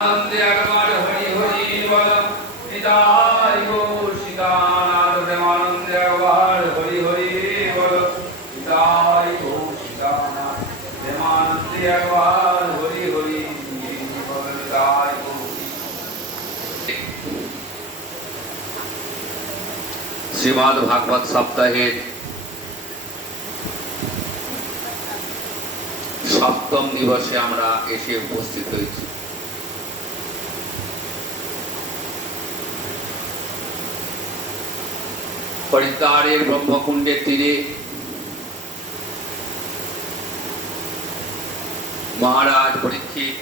हरि हरि बोल निताय गौर सीतानाथ प्रेमानंद हरि हरि बोल निताय गौर सीतानाथ प्रेमानंद हरि हरि बोल निताय गौर। श्रीमद् भागवत सप्ताहे सप्तम दिवसे आमरा एसे उपस्थित हয়েছি। हरिद्वारेर ब्रह्मकुंडेर तीरे महाराज परीक्षित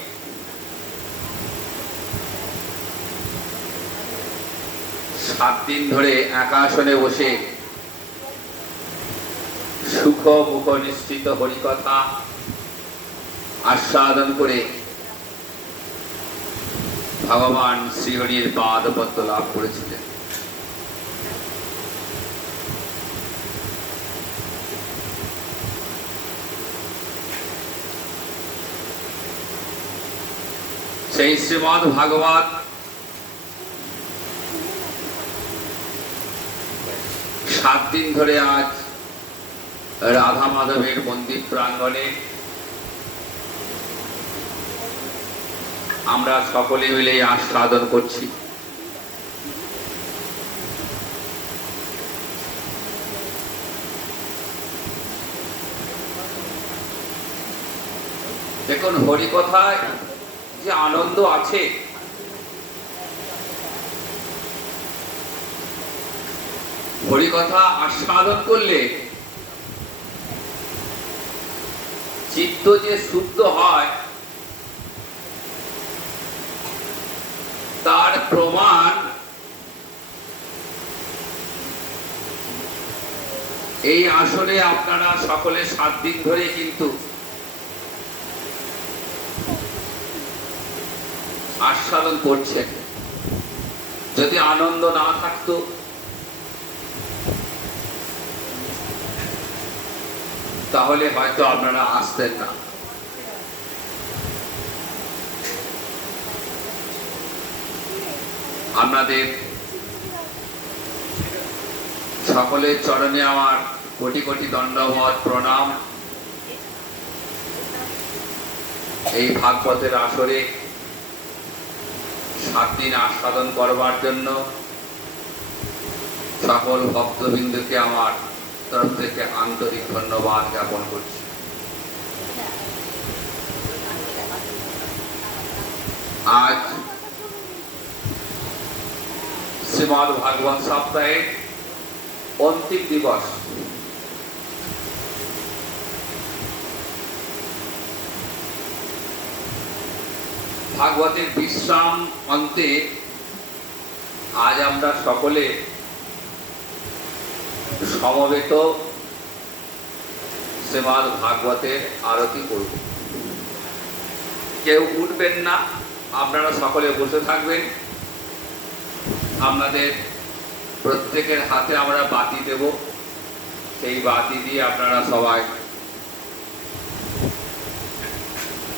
सात दिन धरे एकासने बसे सुख मुख निश्चित हरिकथा आस्वादन करे भगवान श्रीहरिर पादपद्म लाभ करेছিলেন। সেই শ্রীমদ্ ভাগবত সাত দিন ধরে আজ রাধা মাধবের মন্দির প্রাঙ্গণে আমরা সকলে মিলে আস্বাদন করছি। দেখুন হরিকথায় যে আনন্দ আছে, হরিকথা আস্বাদন করলে চিত্ত যে শুদ্ধ হয় তার প্রমাণ এই আসলে আপনারা সকলে সাত দিন ধরে কিন্তু আস্বাদন করছেন। যদি আনন্দ না থাকতো তাহলে হয়তো আপনারা আসতেন না। আপনাদের সকলের চরণে আমার কোটি কোটি দণ্ডবত প্রণাম। এই ভাগবতের আসরে সাত দিন আস্বাদন করবার জন্য সকল ভক্তবৃন্দকে আমার তরফ থেকে আন্তরিক ধন্যবাদ জ্ঞাপন করছি। আজ শ্রীমদ্ ভাগবত সপ্তাহের অন্তিম দিবস। ভাগবতের বিশ্রাম অন্তে আজ আমরা সকলে সমবেত শ্রীমদ্ ভাগবতের আরতি করব। কেউ উঠবেন না, আপনারা সকলে বসে থাকবেন। আপনাদের প্রত্যেকের হাতে আমরা বাতি দেব, সেই বাতি দিয়ে আপনারা সবাই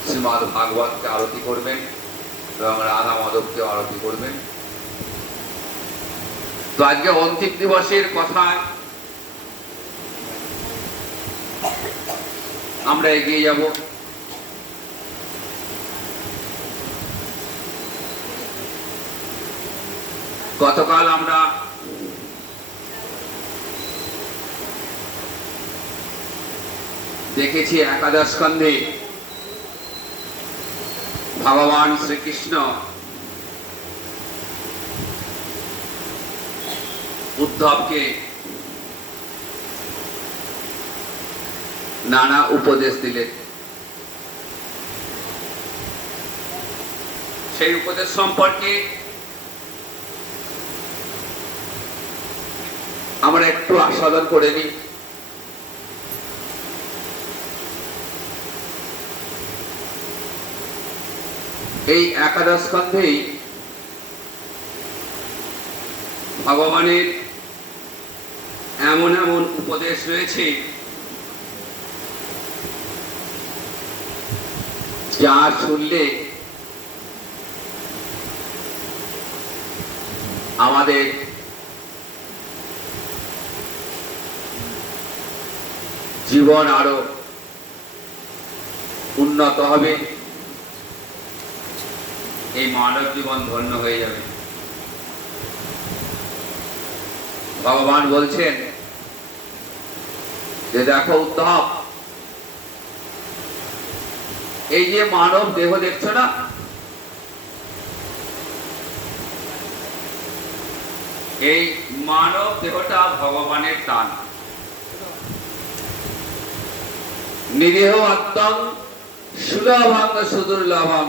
শ্রীমদ্ ভাগবতকে আরতি করবেন এবং রাধা মাধবকে আরতি করবেন। তো আজকে অন্তিম দিবসের কথায় আমরা এগিয়ে যাব। গতকাল আমরা দেখেছি একাদশ স্কন্ধে ভগবান শ্রীকৃষ্ণ উদ্ধবকে নানা উপদেশ দিলেন। সেই উপদেশ সম্পর্কে আমরা একটু আস্বাদন করে নিই। এই একাদশ স্কন্ধেই ভগবানের এমন এমন উপদেশ রয়েছে যা শুনলে আমাদের জীবন আরো উন্নত হবে, এই মানব জীবন ধন্য হয়ে যাবে। ভগবান বলছেন যে দেখো উদ্ধব, এই যে মানব দেহ দেখছো না, এই মানব দেহটা ভগবানের দান। নিরীহ আত্মং সুলভং সুদুর্লভং।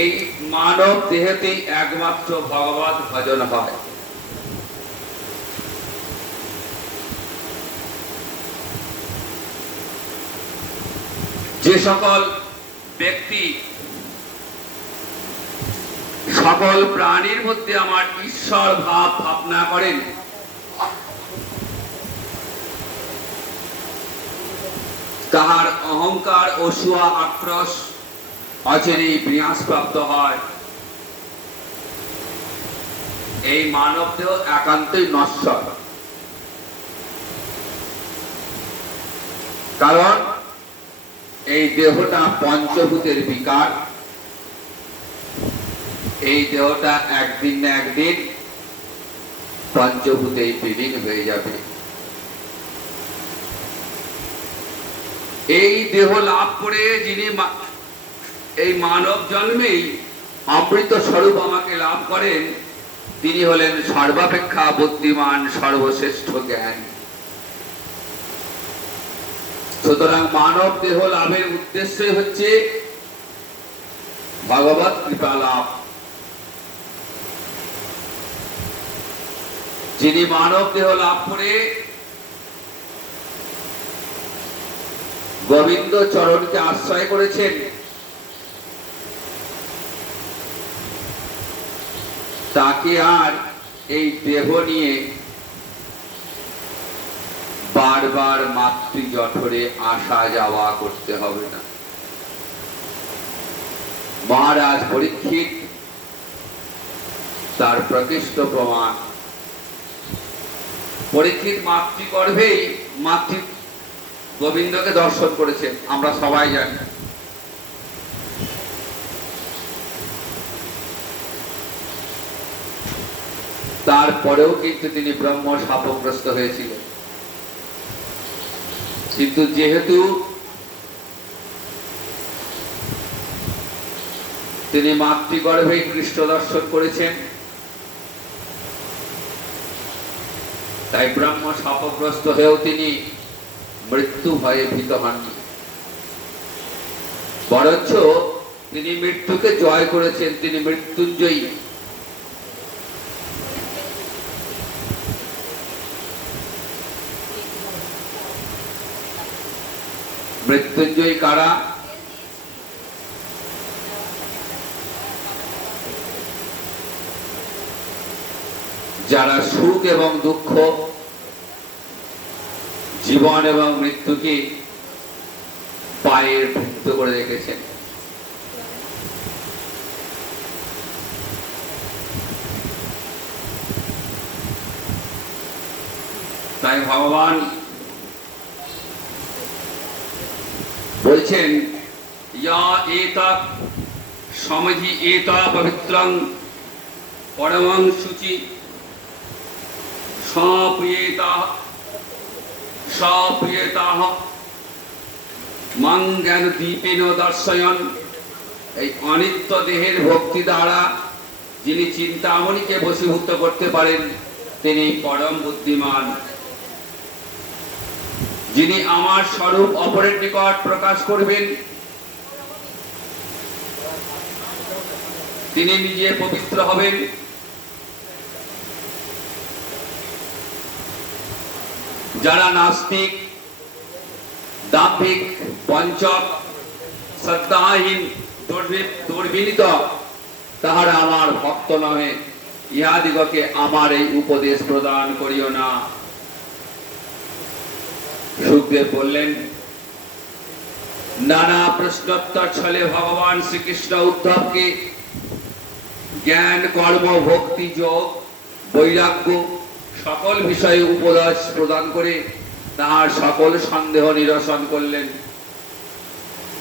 এই মানব দেহেতেই একমাত্র ভগবত ভজন হয়। যে সকল ব্যক্তি সকল প্রাণীর মধ্যে আমার ঈশ্বর ভাব ভাবনা করেন, তাহার অহংকার অসূয়া আক্রোশ অচিরেই বিনাশ প্রাপ্ত হয়। এই মানব দেহ একান্তই নশ্বর, কারণ এই দেহটা পঞ্চভূতের বিকার। এই দেহটা একদিন না একদিন পঞ্চভূতেই বিলীন হয়ে যাবে। এই দেহ লাভ করে যিনি এই মানব জন্মেই অমৃত স্বরূপ আমাকে লাভ করেন, তিনি হলেন সর্বাপেক্ষা বুদ্ধিমান, সর্বশ্রেষ্ঠ জ্ঞান। সুতরাং মানব দেহ লাভের উদ্দেশ্য হচ্ছে ভগবত কৃপা লাভ। যিনি মানব দেহ লাভ করে গোবিন্দ চরণকে আশ্রয় করেছেন, তাকে আর এই দেহ নিয়ে বারবার মাতৃ জঠরে আসা যাওয়া করতে হবে না। মহারাজ পরীক্ষিত তার প্রকৃষ্ট প্রমাণ। পরীক্ষিত মাতৃগর্ভেই মাতৃ গোবিন্দকে দর্শন করেছেন, আমরা সবাই জানি। তারপরেও কিন্তু তিনি ব্রহ্ম শাপগ্রস্ত হয়েছিলেন। কিন্তু যেহেতু তিনি মাতৃগর্ভেই কৃষ্ণ দর্শন করেছেন, তাই ব্রহ্ম শাপগ্রস্ত হয়েও তিনি মৃত্যু ভয়ে ভীত হননি, বরঞ্চ তিনি মৃত্যুকে জয় করেছেন। তিনি মৃত্যুঞ্জয়ী। মৃত্যুঞ্জয়ী কারা? যারা সুখ এবং দুঃখ, জীবন এবং মৃত্যুকে পায়ের ভৃত্য করে রেখেছেন। তাই ভগবান বলছেন, ইয়া এতৎ সমধি এতা পবিত্রং পরমং শুচি স্বপ্রিয়তাঃ মাং জ্ঞান দীপেন দর্শয়ন। এই অনিত্য দেহের ভক্তি দ্বারা যিনি চিন্তামণিকে বশীভূত করতে পারেন, তিনি পরম বুদ্ধিমান। যিনি আমার স্বরূপ অপরের নিকট প্রকাশ করবেন, তিনি নিজে পবিত্র হবেন। যারা নাস্তিক, দাম্ভিক, বঞ্চক, শ্রদ্ধাহীন, দুর্বিনীত, তাহারা আমার ভক্ত নহে। ইহাদিগকে আমার এই উপদেশ প্রদান করিও না। সুখদেব বললেন, নানা প্রশ্নোত্তর ছলে ভগবান শ্রীকৃষ্ণ উদ্ধবকে জ্ঞান, কর্ম, ভক্তি, যোগ, বৈরাগ্য সকল বিষয়ে উপদেশ প্রদান করে তাহার সকল সন্দেহ নিরসন করলেন।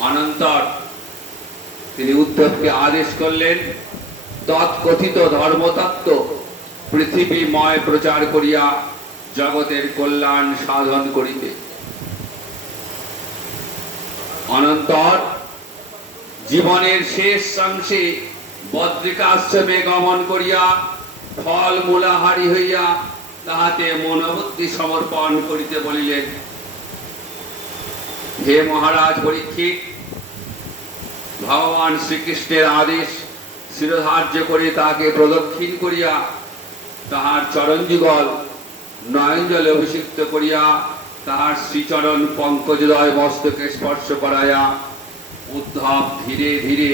অনন্তর তিনি উদ্ধবকে আদেশ করলেন তৎকথিত ধর্মতত্ত্ব পৃথিবীময় প্রচার করিয়া জগতের কল্যাণ সাধন করিতে। অনন্তর জীবনের শেষ অংশে বদ্রিকাশ্রমে গমন করিয়া ফল মূলাহারি হইয়া তাহাতে মনোবুদ্ধি সমর্পণ করিতে বলিলেন। হে মহারাজ পরীক্ষিত, ভগবান শ্রীকৃষ্ণের আদেশ শিরোধার্য করে তাহাকে প্রদক্ষিণ করিয়া তাহার চরণযুগল নয়ন জলে অভিষিক্ত করিয়া তাহার শ্রীচরণ পঙ্কজদয় মস্তকে স্পর্শ করাইয়া উদ্ধব ধীরে ধীরে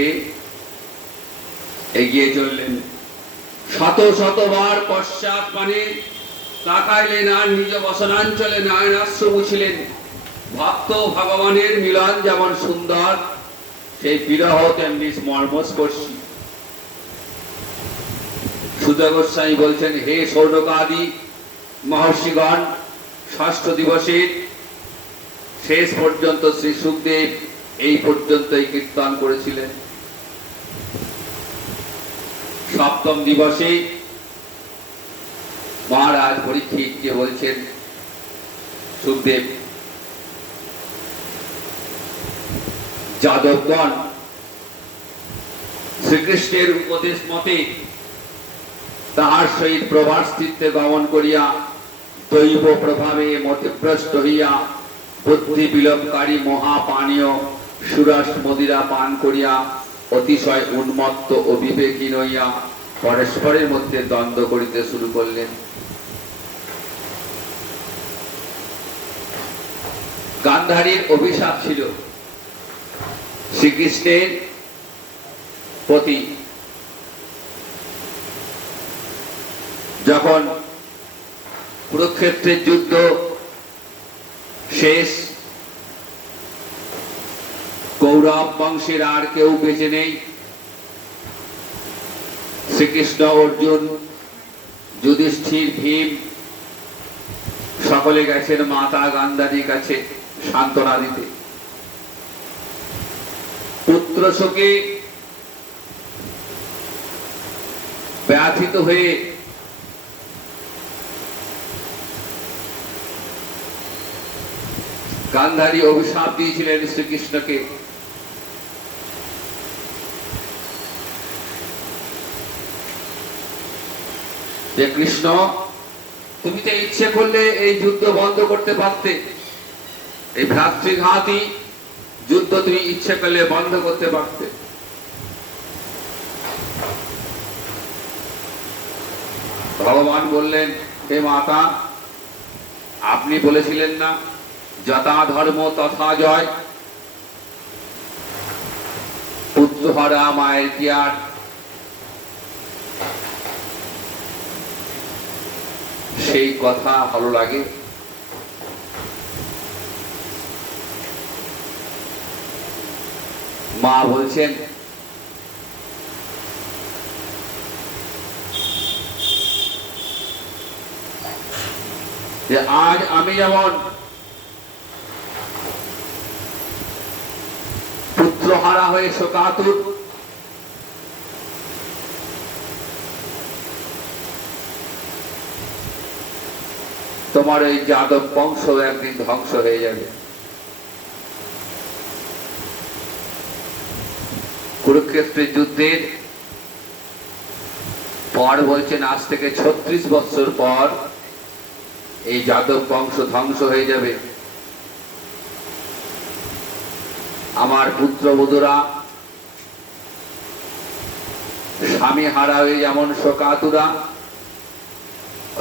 এগিয়ে চললেন। শত শতবার পশ্চাৎ পানে তাকাইলেন আর নিজ বসনাঞ্চলে নয়নাশ্র মুছিলেন। ভক্ত ভগবানের মিলন যেমন সুন্দর, সেই বিরহ তেমনি মর্মস্পর্শী। সুত গোস্বামী বলছেন, হে সৌনকাদি মহর্ষিগণ, ষষ্ঠ দিবসের শেষ পর্যন্ত শ্রী সুখদেব এই পর্যন্তই কীর্তন করেছিলেন। সপ্তম দিবসে মহারাজ পরীক্ষিতকে বলছেন, সুখদেব, যাদবগণ শ্রীকৃষ্ণের উপদেশ মতে তাহার সহিত প্রভাস তীর্থে গমন করিয়া দৈব প্রভাবে মতিভ্রষ্ট হইয়া বুদ্ধি বিলোপকারী মহাপানীয় সুরস মদিরা পান করিয়া অতিশয় উন্মত্ত ও বিবেকহীন হইয়া পরস্পরের মধ্যে দ্বন্দ্ব করিতে শুরু করলেন। গান্ধারীর অভিশাপ ছিল শ্রীকৃষ্ণের প্রতি। যখন কুরুক্ষেত্রের যুদ্ধ শেষ, কৌরব বংশের আর কেউ বেঁচে নেই। শ্রীকৃষ্ণ, অর্জুন, যুধিষ্ঠির, ভীম সকলে গেছেন মাতা গান্ধারীর কাছে সান্ত্বনা দিতে। পুত্র শোকে ব্যথিত হয়ে গান্ধারী অভিশাপ দিয়েছিলেন শ্রীকৃষ্ণকে, যে কৃষ্ণ, তুমি তো ইচ্ছে করলে এই যুদ্ধ বন্ধ করতে পারতে, এই ভ্রাতৃঘাতী যুদ্ধ তুমি ইচ্ছে করলে বন্ধ করতে পারতে। ভগবান বললেন, হে মাতা, আপনি বলেছিলেন না যথা ধর্ম তথা জয়, পুত্রহারা মায়ের কি আর সেই কথা ভালো লাগে? মা বলছেন, যে আজ আমি যেমন পুত্রহারা হয়ে শোকাতুর, তোমার এই যাদব বংশ একদিন ধ্বংস হয়ে যাবে। কুরুক্ষেত্রের যুদ্ধের পর বলছেন, আজ থেকে 36 বছর পর এই যাদব বংশ ধ্বংস হয়ে যাবে। আমার পুত্রবধূরা স্বামী হারা হয়ে যেমন শোকাতুরা,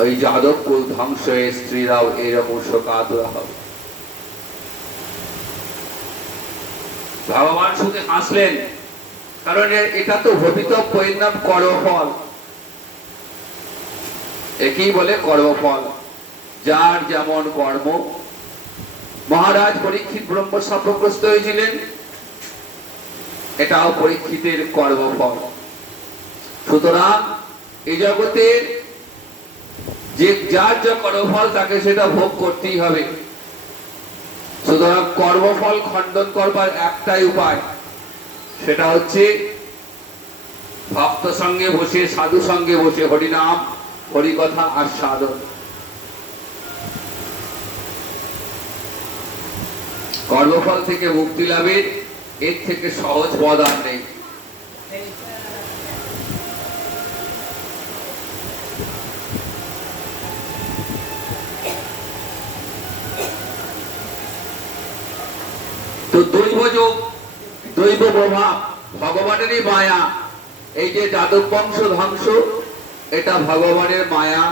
ওই যাদব কুল ধ্বংস হয়ে স্ত্রীরাও এরকম শোকাতুরা হবে। ভগবান শুধু হাসলেন, কারণ এটা তো ভবিতব্য, এর নাম কর্মফল। একেই বলে কর্মফল। যার যেমন কর্ম মহারাজ পরীক্ষিত ব্রহ্মশাপগ্রস্ত হয়েছিলেন, এটাও পরীক্ষিতের কর্মফল। সুতরাং এই জগতের যে যার যা কর্মফল তাকে সেটা ভোগ করতেই হবে। সুতরাং কর্মফল খণ্ডন করবার একটাই উপায়, সেটা হচ্ছে ভক্ত সঙ্গে বসে, সাধু সঙ্গে বসে হরিনাম হরিকথা আর সাধন। কর্মফল থেকে মুক্তি লাভের এর থেকে সহজ পথ আর নেই। তো দৈব যোগ, দৈব প্রভাব, ভগবানেরই মায়া। এই যে যাদব বংশ ধ্বংস, এটা ভগবানের মায়া।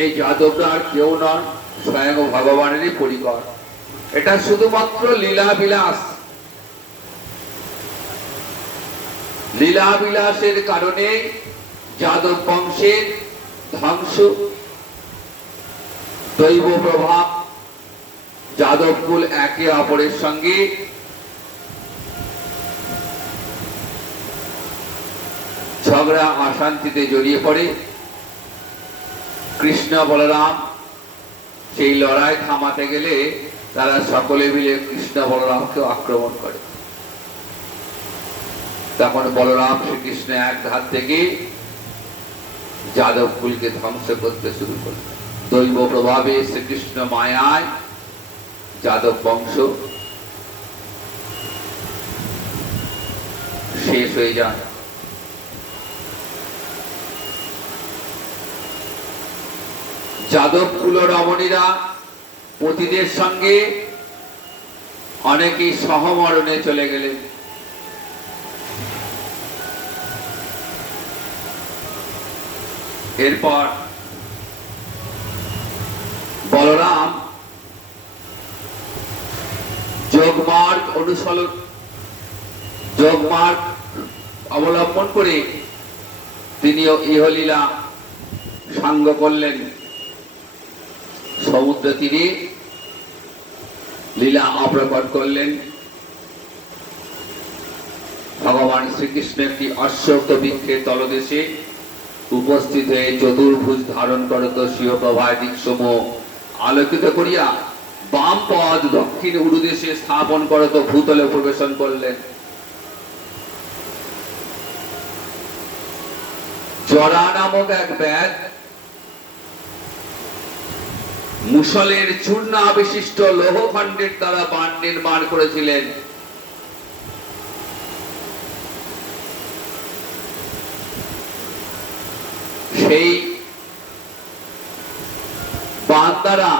এই যাদবরা আর কেউ নন, স্বয়ং ভগবানেরই পরিকর। এটা শুধুমাত্র লীলা বিলাস। লীলা বিলাসের কারণে যাদব বংশের ধ্বংস, দৈব প্রভাব। যাদব কুল একে অপরের সঙ্গে ঝগড়া অশান্তিতে জড়িয়ে পড়ে। কৃষ্ণ বলরাম সেই লড়াই থামাতে গেলে তারা সকলে মিলে কৃষ্ণ বলরামকে আক্রমণ করে। তখন বলরাম শ্রীকৃষ্ণ এক ধার থেকে যাদব কুলকে ধ্বংস করতে শুরু করল। দৈব প্রভাবে শ্রীকৃষ্ণ মায়ায় যাদব বংশ শেষ হয়ে যায়। যাদব কুল রমণীরা পতিদের সঙ্গে অনেকেই সহমরণে চলে গেলেন। এরপর বলরাম যোগমার্গ অনুসরণ, যোগমার্গ অবলম্বন করে তিনিও ইহলীলা সাঙ্গ করলেন। সমুদ্র তীরে লীলা অপ্রকট করলেন। ভগবান শ্রীকৃষ্ণ একটি অশ্বত্থ বৃক্ষের তলদেশে উপস্থিত হয়ে চতুর্ভুজ ধারণ করত স্বীয় প্রভায় দিকসমূহ আলোকিত করিয়া বাম পদ দক্ষিণ উরুদেশে স্থাপন করত ভূতলে প্রবেশন করলেন। জরা নামক এক ব্যাগ মুসলের চূর্ণা বিশিষ্ট লৌহখণ্ডের দ্বারা বাণ নির্মাণ করেছিলেন। সেই বাণ দ্বারা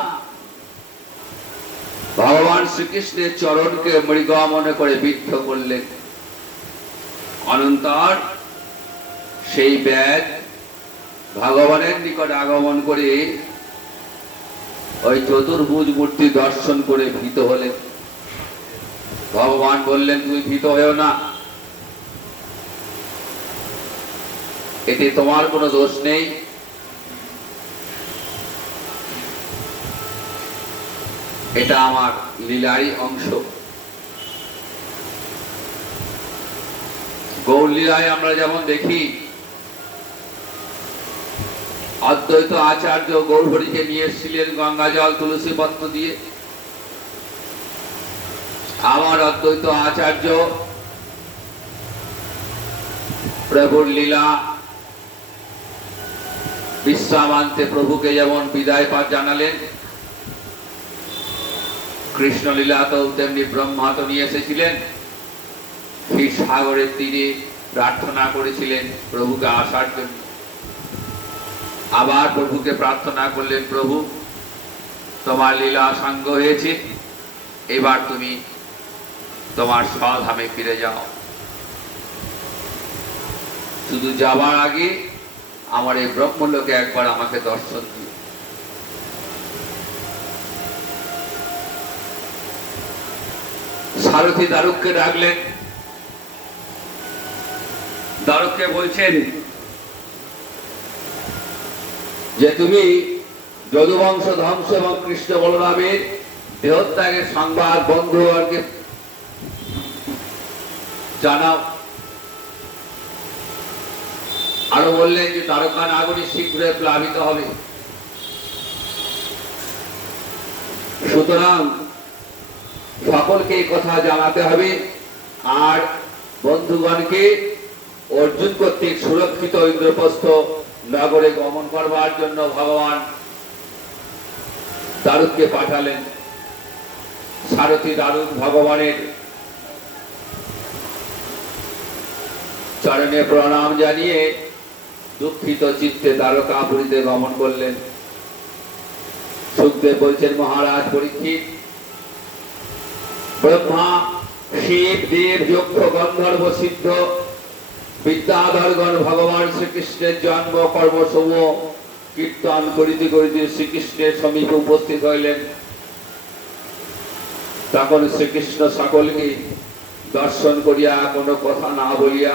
ভগবান শ্রীকৃষ্ণের চরণকে মৃগ মনে করে বিদ্ধ করলেন। অনন্তর সেই ব্যাগ ভগবানের নিকট আগমন করে ওই চতুর্ভুজ মূর্তি দর্শন করে ভীত হলেন। ভগবান বললেন, তুমি ভীত হয়েও না, এতে তোমার কোনো দোষ নেই। এটা আমার লীলারই অংশ। গৌর লীলায় আমরা যেমন দেখি অদ্বৈত আচার্য গৌরহরিকে নিয়ে এসেছিলেন গঙ্গা জল তুলসী পত্র দিয়ে। আমার অদ্বৈত আচার্য প্রভুর লীলা বিশ্রামান্তে প্রভুকে যেমন বিদায় পাঠ জানালেন, কৃষ্ণ লীলা তো তেমনি ব্রহ্মা তো নিয়ে এসেছিলেন। সেই সাগরের তীরে প্রার্থনা করেছিলেন প্রভুকে আসার জন্য। আবার প্রভুকে প্রার্থনা করলেন, প্রভু তোমার লীলা সাঙ্গ হয়েছে, এবার তুমি তোমার স্বধামে ফিরে যাও। শুধু যাবার আগে আমার এই ব্রহ্মলোকে একবার আমাকে দর্শন দিও। সারথী দারুককে ডাকলেন। দারুককে বলছেন যে তুমি যদুবংশ ধ্বংস এবং কৃষ্ণ বলরামের দেহত্যাগের সংবাদ বন্ধুবর্গকে জানাও। আরো বললেন যে তারকা নাগরী শীঘ্রই প্লাবিত হবে, সুতরাং সকলকে এই কথা জানাতে হবে। আর বন্ধুগণকে অর্জুন কর্তৃক সুরক্ষিত ইন্দ্রপ্রস্থ নগরে গমন করবার জন্য ভগবান দারুককে পাঠালেন। সারথী দারুক ভগবানের চরণে প্রণাম জানিয়ে দুঃখিত চিত্তে দ্বারকাপুরীতে গমন করলেন। সুখদেব বলছেন, মহারাজ পরীক্ষিত, ব্রহ্মা, শিব, দেব, যক্ষ, গন্ধর্ব, সিদ্ধ, বিদ্যাধরগণ ভগবান শ্রীকৃষ্ণের জন্ম কর্মসমূহ কীর্তন করিতে করিতে শ্রীকৃষ্ণের সমীপে উপস্থিত হইলেন। তখন শ্রীকৃষ্ণ সকলকে দর্শন করিয়া কোনো কথা না বলিয়া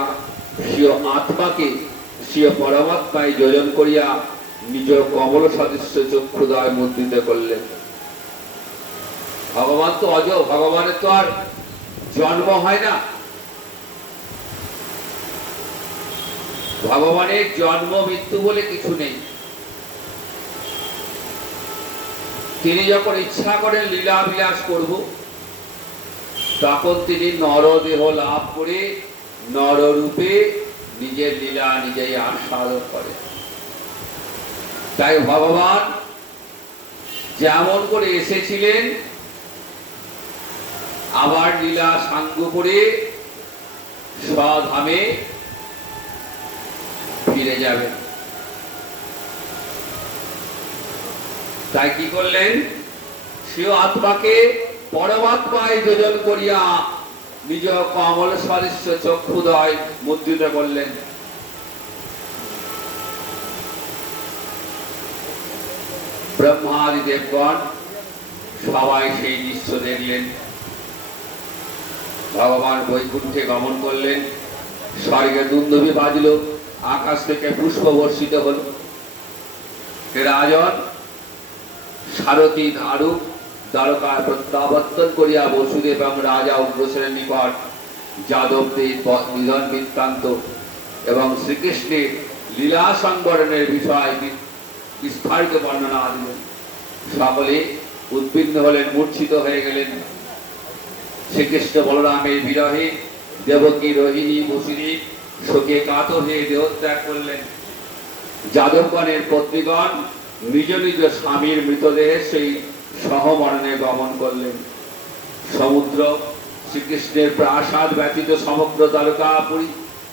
স্বীয় আত্মাকে স্বীয় পরমাত্মায় যোজন করিয়া নিজ কমল সদৃশ্য চক্ষুদয় মুদ্রিত করলেন। ভগবান তো অজ, ভগবানের তো আর জন্ম হয় না। ভগবানের জন্ম মৃত্যু বলে কিছু নেই। তিনি যখন ইচ্ছা করেন লীলা বিলাস করব, তখন তিনি নরদেহ লাভ করে নররূপে নিজের লীলা নিজেই আস্বাদন করেন। তাই ভগবান যেমন করে এসেছিলেন আবার লীলা সাঙ্গ করে স্বধামে ফিরে যাবেন। তাই কি করলেন? স্বীয় আত্মাকে পরমাত্মায় যোজন করিয়া নিজ কমল সদৃশ্য চক্ষুদয় মুদ্রিত করলেন। ব্রহ্মাদি দেবগণ সবাই সেই দৃশ্য দেখলেন। ভগবান বৈকুণ্ঠে গমন করলেন। স্বর্গে দুন্দুভি বাজল, আকাশ থেকে পুষ্প বর্ষিত হল। রাজন সারথী দারুক দ্বারকায় প্রত্যাবর্তন করিয়া বসুদেব এবং রাজা উগ্রসেনের নিকট যাদবদের নিধন বৃত্তান্ত এবং শ্রীকৃষ্ণের লীলা সংবরণের বিষয় বিস্তারিত বর্ণনা দিলেন। সকলে উদ্বিগ্ন হলেন, মূর্ছিত হয়ে গেলেন। শ্রীকৃষ্ণ বলরামের বিরহে দেবকী, রোহিণী, বসুদেব শোকে কাতর হয়ে দেহত্যাগ করলেন। যাদবগণের পত্নীগণ নিজ নিজ স্বামীর মৃতদেহের সেই সহমরণে গমন করলেন। সমুদ্র শ্রীকৃষ্ণের প্রাসাদ ব্যতীত সমগ্র দ্বারকাপুরী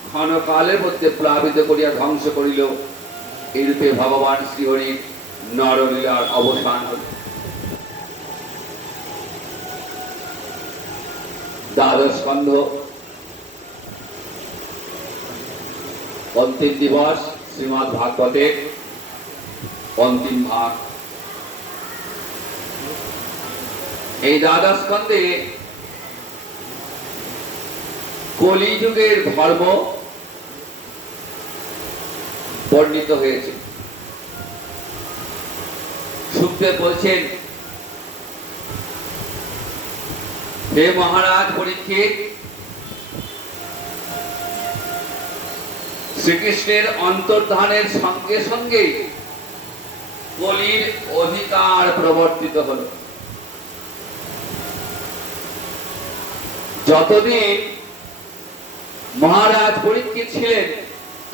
ক্ষণকালের মধ্যে প্লাবিত করিয়া ধ্বংস করিল। এইরূপে ভগবান শ্রীহরির নরলীলার অবসান হল। দ্বাদশ স্কন্ধ অন্তিম দিবস, শ্রীমদ্ ভাগবতের অন্তিম ভাগ। এই দ্বাদশ স্কন্ধে কলিযুগের ধর্ম বর্ণিত হয়েছে। সুখদেব বলছেন, হে মহারাজ পরীক্ষিত, শ্রীকৃষ্ণের অন্তর্ধানের সঙ্গে সঙ্গে কলির অধিকার প্রবর্তিত হল। যতদিন মহারাজ পরীক্ষিত ছিলেন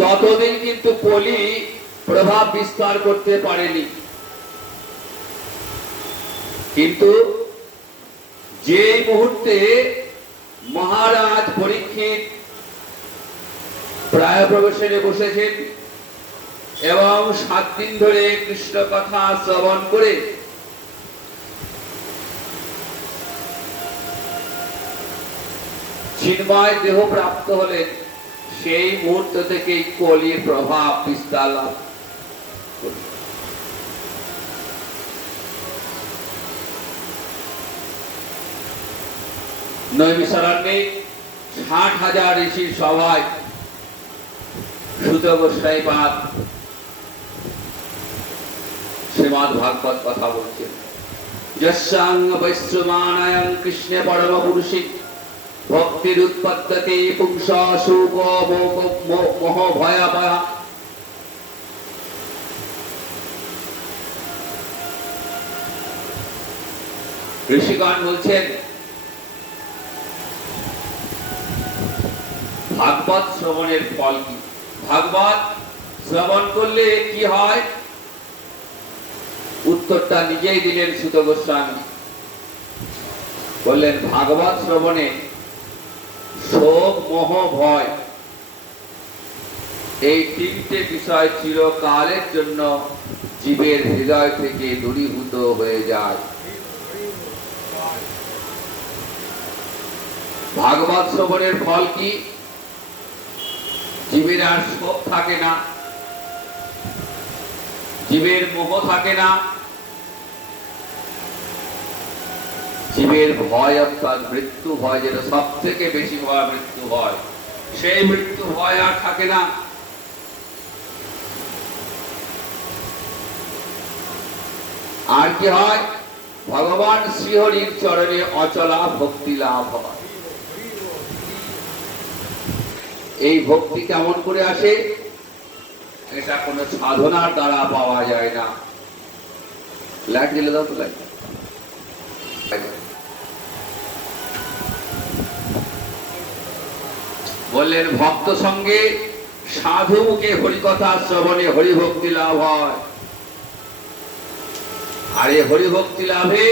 ততদিন কিন্তু কলি প্রভাব বিস্তার করতে পারেনি। কিন্তু যে মুহূর্তে মহারাজ পরীক্ষিত প্রায় প্রবেশনে বসেছেন এবং 7 দিন ধরে কৃষ্ণ কথা শ্রবণ করে চিন্ময় দেহ প্রাপ্ত হলেন, সেই মুহূর্ত থেকেই কলির প্রভাব বিস্তার লাভ করল। নৈমিষারণ্যে 60,000 ঋষির সভায় সুত গোস্বাইপাদ শ্রীমদ্ ভাগবত কথা বলছেন। যস্যাং বৈশ্রমাণায়ং কৃষ্ণে পরম পুরুষে ভক্তিরুৎপদ্যতে পুংসা শোক মোহ ভয়াবহা। ঋষিগণ বলছেন ভাগবত শ্রবণের ফল কি? ভাগবত শ্রবণ করলে কি হয়? উত্তরটা নিজেই দিলেন সুত গোস্বামী। বললেন ভাগবত শ্রবণে শোক মোহ ভয় এই তিনটে বিষয় চিরকালের জন্য জীবের হৃদয় থেকে দূরীভূত হয়ে যায়। ভাগবত শ্রবণের ফল কি? জীবের আর শোক থাকে না, জীবের মোহ থাকে না, জীবের ভয় অর্থাৎ মৃত্যু ভয়, যেটা সব থেকে বেশি ভয় মৃত্যু ভয়, সেই মৃত্যু ভয় আর থাকে না। আর কি হয়? ভগবান শ্রীহরির চরণে অচলা ভক্তি লাভ হয়। এই ভক্তি কেমন করে আসে? এটা কোন সাধনার দ্বারা পাওয়া যায় না। লাইট জ্বেলে দাও তো, লাইট। বললেন ভক্ত সঙ্গে সাধু মুখে হরিকথা শ্রবণে হরিভক্তি লাভ হয়। আর এই হরিভক্তি লাভে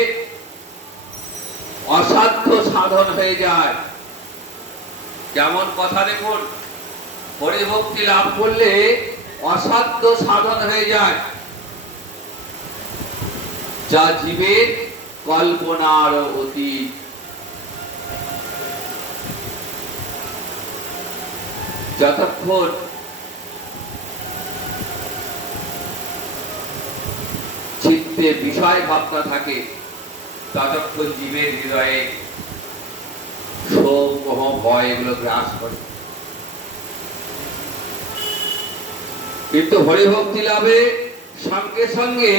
অসাধ্য সাধন হয়ে যায়। যেমন কথা দেখুন, হরিভক্তি লাভ করলে অসাধ্য সাধন হয়ে যায়, যা জীবের কল্পনার অতীত। যতক্ষণ চিত্তে বিষয় ভাবনা থাকে ততক্ষণ জীবের হৃদয়ে শোক মোহ ভয় এগুলো গ্রাস করে। কিন্তু হরিভক্তি লাভে সঙ্গে সঙ্গে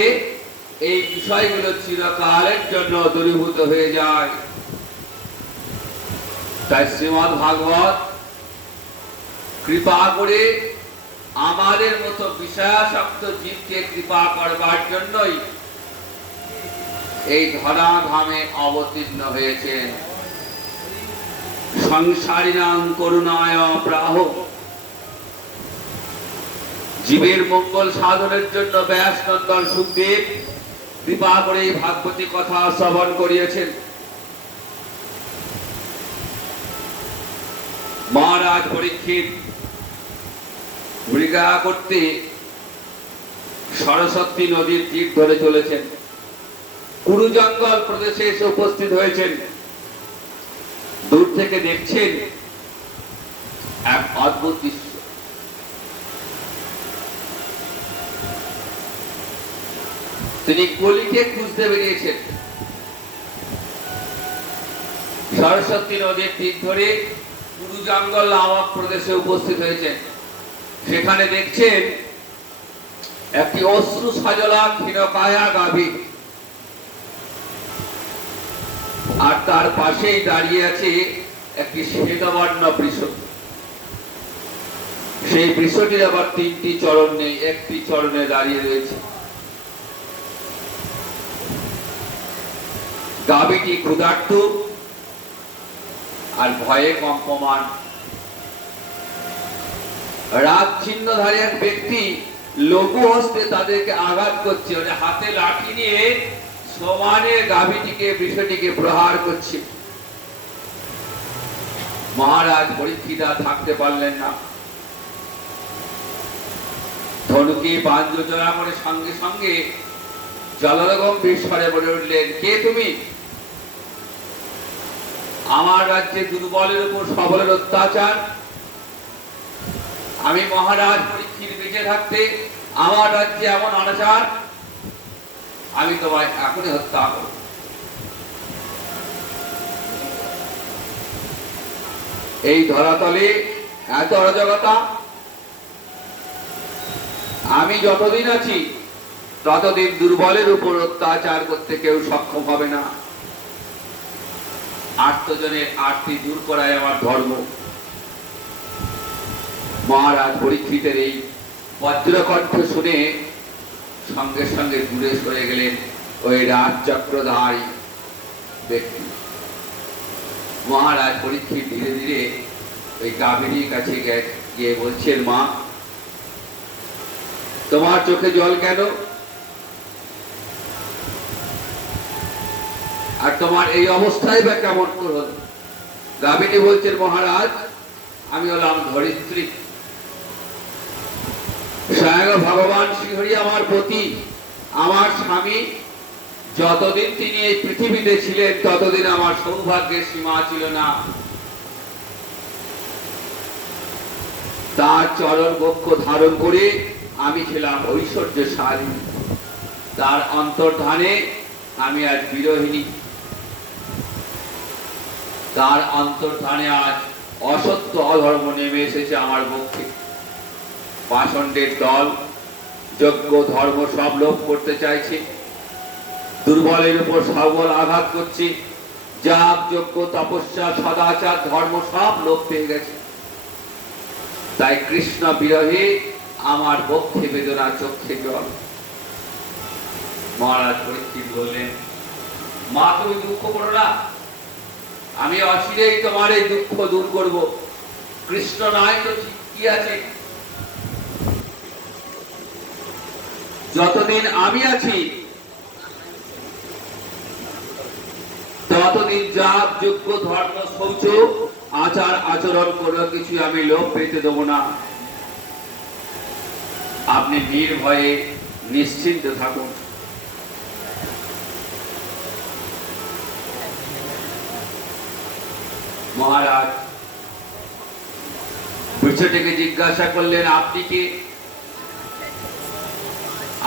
এই বিষয়গুলো চিরকালের জন্য দূরীভূত হয়ে যায়। তাই শ্রীমদ্ ভাগবত কৃপা করে আমাদের মতো বিষয়াসক্ত জীবকে কৃপা করবার জন্যই এই ধরাধামে অবতীর্ণ হয়েছেন। সংসারিণাং করুণায় প্রাহ, জীবের মঙ্গল সাধনের জন্য ব্যাসনন্দন সুখদেব কৃপা করে ভাগবতী কথা শ্রবণ করিয়েছেন। মহারাজ পরীক্ষিত মৃগা করতে সরস্বতী নদীর তীর ধরে চলেছেন। কুরু জঙ্গল প্রদেশে এসে উপস্থিত হয়েছেন। দূর থেকে দেখছেন এক অদ্ভুত দৃশ্য। তিনি কলিকে খুঁজতে বেরিয়েছেন। সরস্বতী নদীর তীর ধরে কুরু জঙ্গল নামক প্রদেশে উপস্থিত হয়েছেন। সেখানে দেখছেন একটি অশ্রু সাজলা ক্ষীণকায়া গাভী, আর তার পাশেই দাঁড়িয়ে আছে একটি শ্বেতবর্ণ বৃষ। সেই বৃষটির আবার তিনটি চরণ নেই, একটি চরণে দাঁড়িয়ে রয়েছে। গাভীটি ক্ষুধার্ত আর ভয়ে কম্পমান। রাগ চিহ্নধারী এক ব্যক্তি লঘু হস্তে তাদেরকে আঘাত করছে, হাতে লাঠি নিয়ে সমানে গাভীটিকে বৃষটিকে প্রহার করছে। মহারাজ পরীক্ষিত থাকতে পারলেন না, ধনুকে বাণ যোজনা করে সঙ্গে সঙ্গে জলরগম্ভীর স্বরে বলে উঠলেন, কে তুমি? আমার রাজ্যে দুর্বলের উপর সবলের অত্যাচার, আমি মহারাজ পরীক্ষিত বেঁচে থাকতে আমার রাজ্যে এমন অনাচার, আমি তোমায় এখনই হত্যা করব। এই ধরাতলে এত অরাজকতা, আমি যতদিন আছি ততদিন দুর্বলের উপর অত্যাচার করতে কেউ সক্ষম হবে না। আর্তজনের আরতি দূর করাই আমার ধর্ম। মহারাজ পরীক্ষিতের এই বজ্রকণ্ঠ শুনে সঙ্গে সঙ্গে দূরে সরে গেলেন ওই রাজচক্রধারী ব্যক্তি। মহারাজ পরীক্ষিত ধীরে ধীরে ওই কাবেরীর কাছে গিয়ে বলছেন, মা, তোমার চোখে জল কেন? আর তোমার এই অবস্থায় বা কেমন করে হল? কাবেরী বলছেন, মহারাজ, আমি হলাম ধরিত্রী। স্বয়ং ভগবান শ্রীহরি আমার পতি, আমার স্বামী। যতদিন তিনি এই পৃথিবীতে ছিলেন ততদিন আমার সৌভাগ্যের সীমা ছিল না। তার চরণ বক্ষ ধারণ করে আমি ছিলাম ঐশ্বর্যশালী। তার অন্তর্ধানে আমি আজ বিরোহিনী। তার অন্তর্ধানে আজ অসত্য অধর্ম নেমে এসেছে আমার পক্ষে। পাষণ্ডের দল যজ্ঞ ধর্ম সব লোপ করতে চাইছে, দুর্বলের উপর সবল আঘাত করছে। যাগ যজ্ঞ তপস্যা সদাচার ধর্ম সব লোপ পেয়ে গেছে। তাই কৃষ্ণ বিরহে আমার বক্ষে বেদনা, চোখে জল। মহারাজ পরীক্ষিত বললেন, মা, তুমি দুঃখ করো না, আমি অচিরেই তোমার এই দুঃখ দূর করব। কৃষ্ণ নাই তো কি আছে? যতদিন আমি আছি ততদিন যাগ যজ্ঞ ধর্ম শৌচ আচার আচরণ কোনো কিছু আমি লোপ পেতে দেব না। আপনি নির্ভয়ে নিশ্চিন্ত থাকুন। মহারাজ বিষয়টিকে জিজ্ঞাসা করলেন, আপনি কে?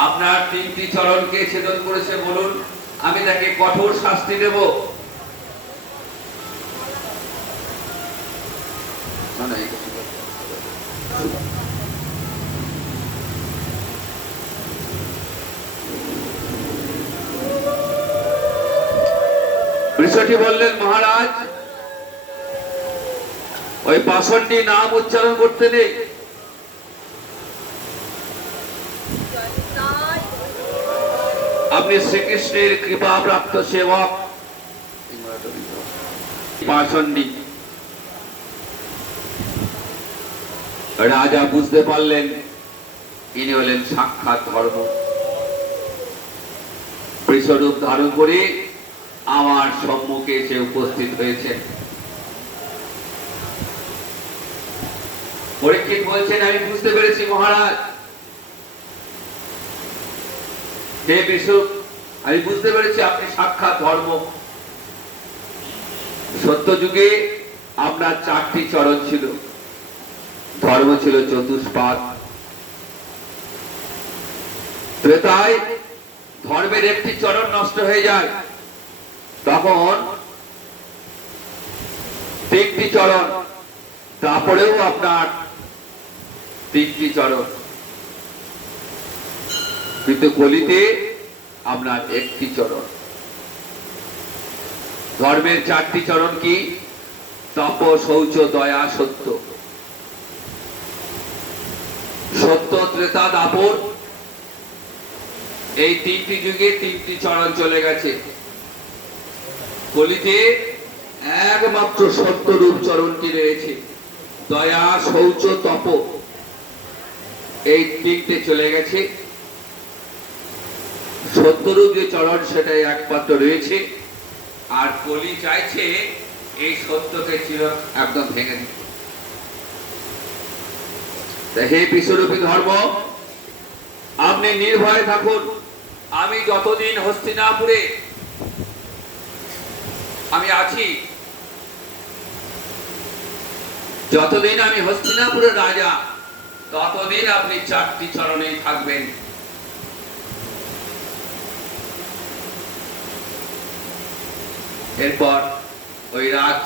আপনার তিনটি চরণকে ছেদন করেছে বলুন, আমি তাকে কঠোর শাস্তি দেব। বিষয়টি বললেন, মহারাজ, ওই পাষণ্ডী নাম উচ্চারণ করতে নেই। আপনি শ্রীকৃষ্ণের কৃপা প্রাপ্ত সেবক। পাষণ্ডী রাজা বুঝতে পারলেন ইনি হলেন সাক্ষাৎ ধর্ম। বৃষরূপ ধারণ করে আমার সম্মুখে এসে উপস্থিত হয়েছেন। পরীক্ষিত বলছেন, আমি বুঝতে পেরেছি মহারাজ। হে বিষ্ণু, আমি বুঝতে পেরেছি আপনি সাক্ষাৎ ধর্ম। সত্য যুগে আপনার চারটি চরণ ছিল, ধর্ম ছিল চতুষ্পাদ। ত্রেতায় ধর্মের একটি চরণ নষ্ট হয়ে যায়, তখন তিনটি চরণ, তারপরেও আপনার তিনটি চরণ। কিন্তু কলিতে আপনার একটি চরণ। ধর্মের চারটি চরণ কি? তপ, শৌচ, দয়া, সত্য। সত্য, ত্রেতা, দাপর, এই তিনটি যুগে তিনটি চরণ চলে গেছে। কলিতে একমাত্র সত্যরূপ চরণটি রয়েছে। দয়া, শৌচ, তপ, এই তিনটে চলে গেছে। সত্যরূপ যে চরণ সেটাই একমাত্র রয়েছে। আর কলি চাইছে এই সত্যকে চির একদম ভেঙে দিতে। হে বিশ্বরূপী ধর্ম, আপনি নির্ভয়ে থাকুন। আমি যতদিন হস্তিনাপুরে আমি আছি, যতদিন আমি হস্তিনাপুরের রাজা, ততদিন আপনি চারটি চরণেই থাকবেন। এরপর ওই রাজ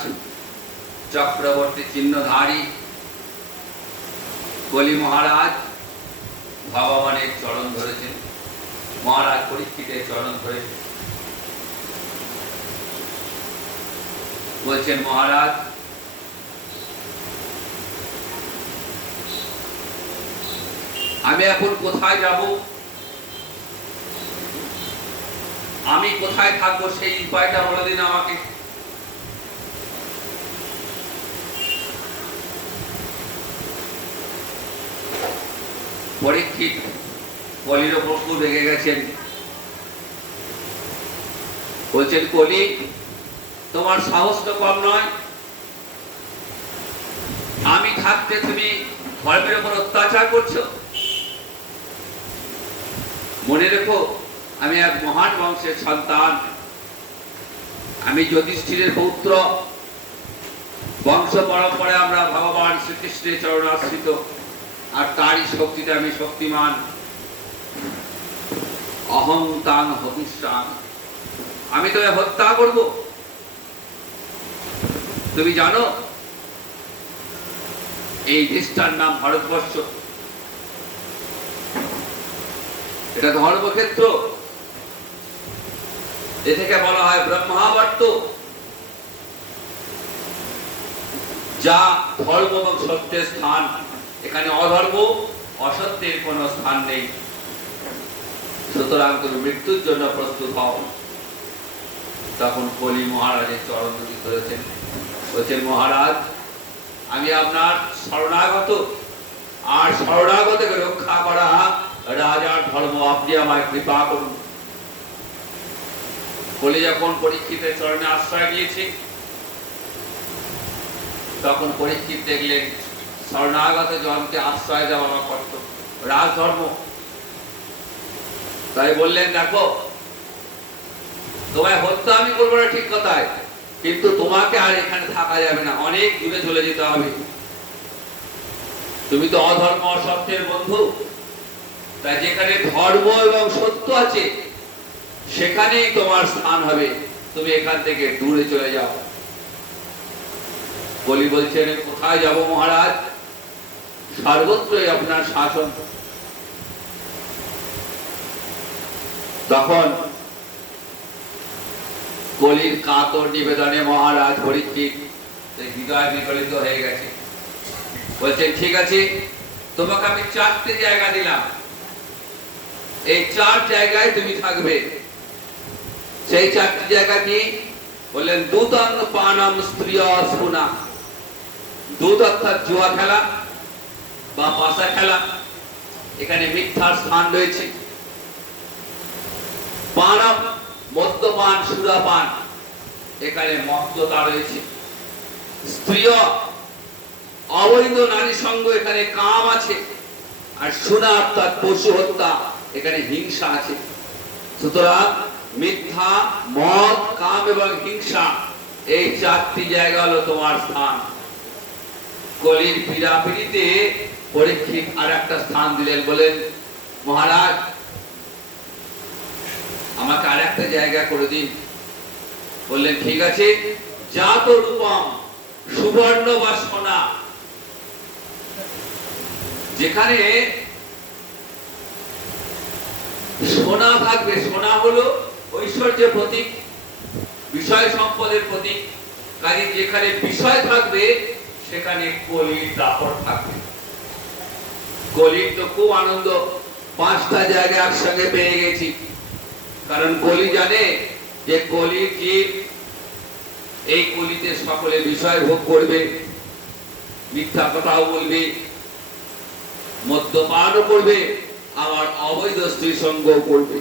চক্রবর্তী চিহ্নধারী কলি মহারাজ ভগবানের চরণ ধরেছেন। মহারাজ পরীক্ষিতের চরণ ধরে বলছেন, মহারাজ আমি এখন কোথায় যাব, আমি কোথায় থাকবো সেই উপায়টা বলে দিন আমাকে। পরীক্ষিত কলির ওপর খুব রেগে গেছেন, বলছেন, কলি তোমার সাহস তো কম নয়, আমি থাকতে তুমি ধর্মের উপর অত্যাচার করছো। মনে রেখো আমি এক মহান বংশের সন্তান, আমি যুধিষ্ঠিরের পৌত্র, বংশ পরম্পরায় আমরা ভগবান শ্রীকৃষ্ণের চরণাশ্রিত, আর তারই শক্তিতে আমি শক্তিমান। অহং তাং হবিষ্যামি, আমি তোকে হত্যা করব। তুমি জানো এই দেশটার নাম ভারতবর্ষ, এটা ধর্মক্ষেত্র, এ থেকে বলা হয় ব্রহ্মাবর্ত, যা ধর্ম এবং সত্যের স্থান। এখানে অধর্ম অসত্যের কোন স্থান নেই, সুতরাং তুমি মৃত্যুর জন্য প্রস্তুত হও। তখন কলি মহারাজের চরণ দুটি ধরেছেন, বলছেন, মহারাজ আমি আপনার শরণাগত, আর শরণাগতকে রক্ষা করা রাজার ধর্ম, আপনি আমায় কৃপা করুন। কলি যখন পরীক্ষিতের চরণে আশ্রয় নিয়েছে, তখন পরীক্ষিত দেখলেন শরণাগত জনকে আশ্রয় দেওয়া আমার কর্তব্য, রাজধর্ম। তাই বললেন, দেখো তোমায় হত্যা আমি করবো না ঠিক কথায়, কিন্তু তোমাকে আর এখানে থাকা যাবে না, অনেক দূরে চলে যেতে হবে। তুমি তো অধর্ম অসত্যের বন্ধু, তাই যেখানে ধর্ম এবং সত্য আছে সেখানেই তোমার স্থান হবে, তুমি এখান থেকে দূরে চলে যাও। বলি বলছেন, কোথায় যাব মহারাজ, সর্বত্রই আপনার শাসন। তখন কলির কাতর নিবেদনে মহারাজ পরীক্ষিত হৃদয় বিগলিত হয়ে গেছে, বলছেন, ঠিক আছে তোমাকে আমি 4টে জায়গা দিলাম, এই 4 জায়গায় তুমি থাকবে। সেই 4টি জায়গা কি বললেন? দুতাং পানম স্ত্রিয় সুনা, দুধ অর্থাৎ জুয়া খেলা বা পাশা খেলা, এখানে মিথ্যার স্থান রয়েছে। পানম মদ্যপান সুরাপান, এখানে মদ্যতা রয়েছে। স্ত্রিয় অবৈধ নারী সঙ্গ, এখানে কাম আছে। আর সুনা অর্থাৎ পশু হত্যা, এখানে হিংসা আছে। সুতরাং মিথ্যা, মদ, কাম এবং হিংসা, এই 4টি জায়গা হলো তোমার স্থান। কলির পীড়াপিড়িতে পরীক্ষিত আর একটা স্থান দিলেন, বলেন, মহারাজ আমাকে আর একটা জায়গা করে দিন। বললেন, ঠিক আছে, জাত রূপম, সুবর্ণ বা সোনা, যেখানে সোনা থাকবে। সোনা হলো ঐশ্বর্যের প্রতীক, বিষয় সম্পদের প্রতীক। কাজে যেখানে বিষয় থাকবে সেখানে কলির দাপট থাকবে। কলির তো খুব আনন্দ, 5টা জায়গা একসঙ্গে পেয়ে গেছি। কারণ কলি জানে যে কলির জীব এই কলিতে সকলে বিষয় ভোগ করবে, মিথ্যা কথাও বলবে, মদ্যপানও করবে, আবার অবৈধ স্ত্রী সঙ্গও করবে।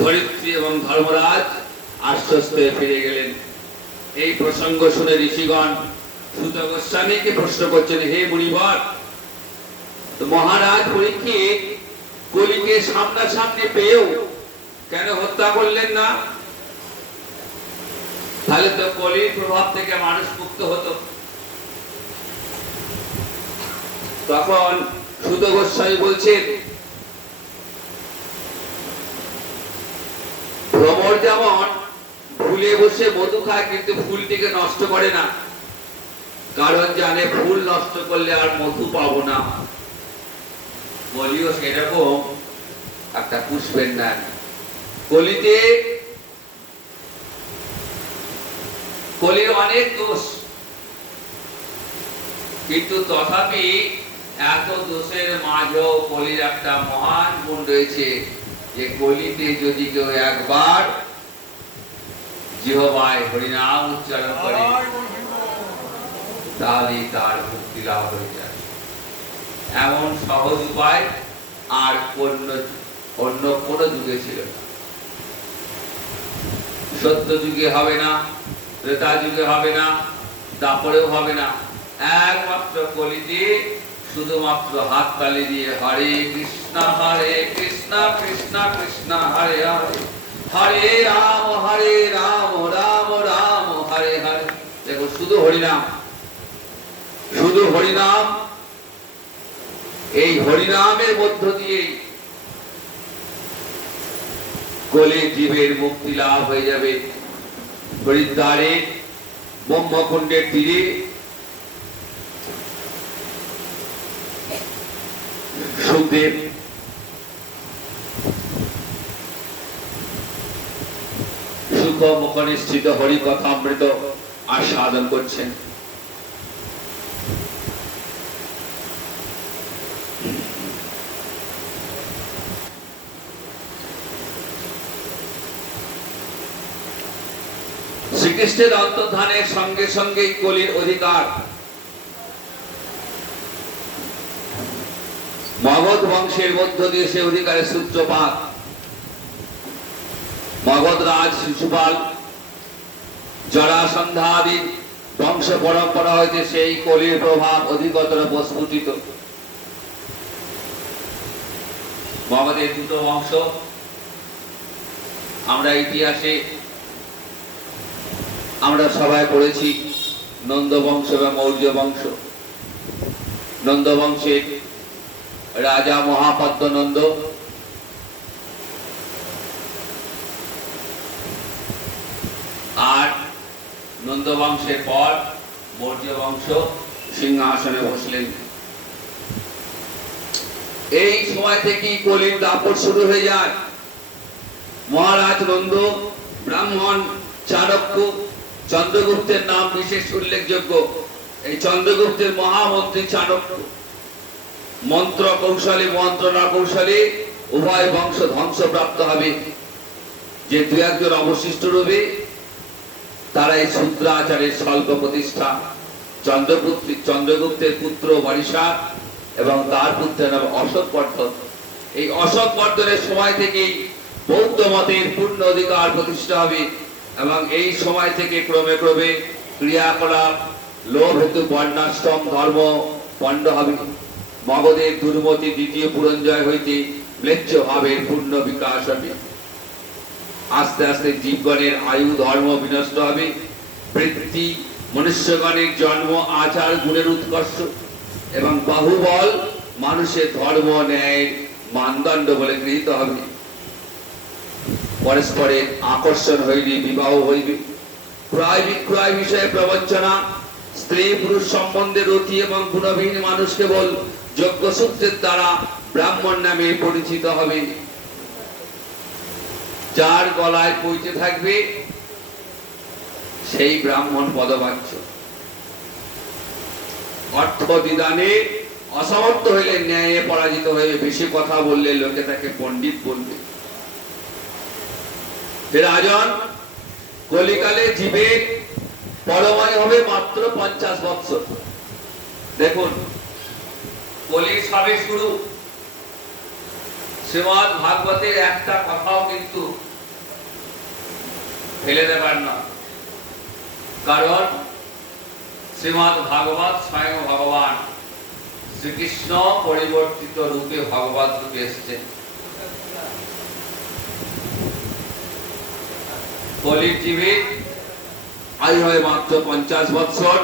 ধরিত্রী এবং ধর্মরাজ আশ্বস্ত হয়ে ফিরে গেলেন। এই প্রসঙ্গ শুনে ঋষিগণ সূত গোস্বামীকে প্রশ্ন করছেন, হে মুনিবর, মহারাজ পরীক্ষিত কলিকে সামনাসামনি পেয়েও কেন হত্যা করলেন না? তাহলে তো কলির প্রভাব থেকে মানুষ মুক্ত হতো। তখন সূত গোস্বামী বলছেন, ভ্রমর যেমন ফুলে বসে মধু খায় কিন্তু ফুলটিকে নষ্ট করে না, কারণ জানে ফুল নষ্ট করলে আর মধু পাবো না। বলিও সেরকম একটা পুষ্পের নেন। কলিতে কলির অনেক দোষ, কিন্তু তথাপি এত দোষের মাঝেও কলির একটা মহান গুণ রয়েছে, যে কলিতে যদি কেউ একবার জিহ্বায় হরিনাম উচ্চারণ করে তাহলে তার মুক্তি লাভ হয়ে যায়। এমন সহজ উপায় আর অন্য কোন যুগে ছিল না। সত্য যুগে হবে না, ত্রেতা যুগে হবে না, তারপরেও হবে না। একমাত্র কলিতে শুধুমাত্র হাততালি দিয়ে হরে কৃষ্ণ কৃষ্ণ কৃষ্ণ হরে হরে, হরে রাম রাম রাম হরে হরে। দেখো শুধু হরিনাম, শুধু হরিনাম। এই হরিনামের মধ্য দিয়ে কলি জীবের মুক্তি লাভ হয়ে যাবে। হরিদ্বারে ব্রহ্মকুণ্ডের তীরে সুখদেব সুখ মুখনিষ্ঠিত হরিকথামৃত আস্বাদন করছেন। শ্রীকৃষ্ণের অন্তর্ধানের সঙ্গে সঙ্গে কলির অধিকার মগধ বংশের মধ্য দিয়ে সে অধিকারের সূত্রপাত। মগধ রাজ শিশুপাল জরাসন্ধাদি বংশ পরম্পরা হইতে সেই কলির প্রভাব অধিকতর প্রস্ফুটিত। মগধের দুটো বংশ আমরা ইতিহাসে আমরা সবাই পড়েছি, নন্দ বংশ এবং মৌর্য বংশ। নন্দ বংশের রাজা মহাপদ্ম নন্দ, আর নন্দ বংশের পর মৌর্য বংশ সিংহাসনে বসলেন। এই সময় থেকেই কলির দাপট শুরু হয়ে যায়। মহারাজ নন্দ ব্রাহ্মণ চাণক্য চন্দ্রগুপ্তের নাম বিশেষ উল্লেখযোগ্য। এই চন্দ্রগুপ্তের মহামন্ত্রী চাণক্য মন্ত্র কৌশলে মন্ত্রণা কৌশলে উভয় বংশ ধ্বংসপ্রাপ্ত হবে। যে দু একজন অবশিষ্ট রবে তারা এই শূদ্রাচারের স্বল্প প্রতিষ্ঠা। চন্দ্রগুপ্তের পুত্র বরিশার এবং তার পুত্রের নাম অশোকবর্ধন। এই অশোকবর্ধনের সময় থেকেই বৌদ্ধ মতের পূর্ণ অধিকার প্রতিষ্ঠা হবে, এবং এই সময় থেকে ক্রমে ক্রমে ক্রিয়াকলাপ লোভ হেতু বর্ণাশ্রম ধর্ম পণ্ড হবে। মগধের দুর্মতি দ্বিতীয় পুরঞ্জয় হইতে ম্লেচ্ছ ভাবের পূর্ণ বিকাশ হবে। আস্তে আস্তে জীবগণের আয়ু ধর্ম বিনষ্ট হবে। বৃত্তি মনুষ্যগণের জন্ম আচার গুণের উৎকর্ষ এবং বাহুবল মানুষের ধর্ম ন্যায় মানদণ্ড বলে গৃহীত হবে। পরস্পরের আকর্ষণ হইলে বিবাহ হইবে। ক্রয় বিক্রয় বিষয়ে প্রবঞ্চনা, স্ত্রী পুরুষ সম্বন্ধে রতি এবং গুণবিহীন মানুষ কেবল যোগ্য সূত্রের দ্বারা ব্রাহ্মণ নামে পরিচিত হবে। যার গলায় পৌঁছে থাকবে সেই ব্রাহ্মণ পদবাচ্য। অর্থ বিধানে অসমর্থ হইলে ন্যায়ে পরাজিত হয়ে বেশি কথা বললে লোকে তাকে পণ্ডিত বলবে। রাজন কলিকালে জীবের পরমায়ু হবে মাত্র 50 বৎসর। দেখুন কলির সবে শুরু। শ্রীমদ্ ভাগবতের একটা কথাও কিন্তু ফেলে দেবার না, কারণ শ্রীমদ্ ভাগবত স্বয়ং ভগবান শ্রীকৃষ্ণ পরিবর্তিত রূপে ভগবত রূপে এসেছেন। কলির জীবের আয়ু হয় মাত্র 50 বৎসর।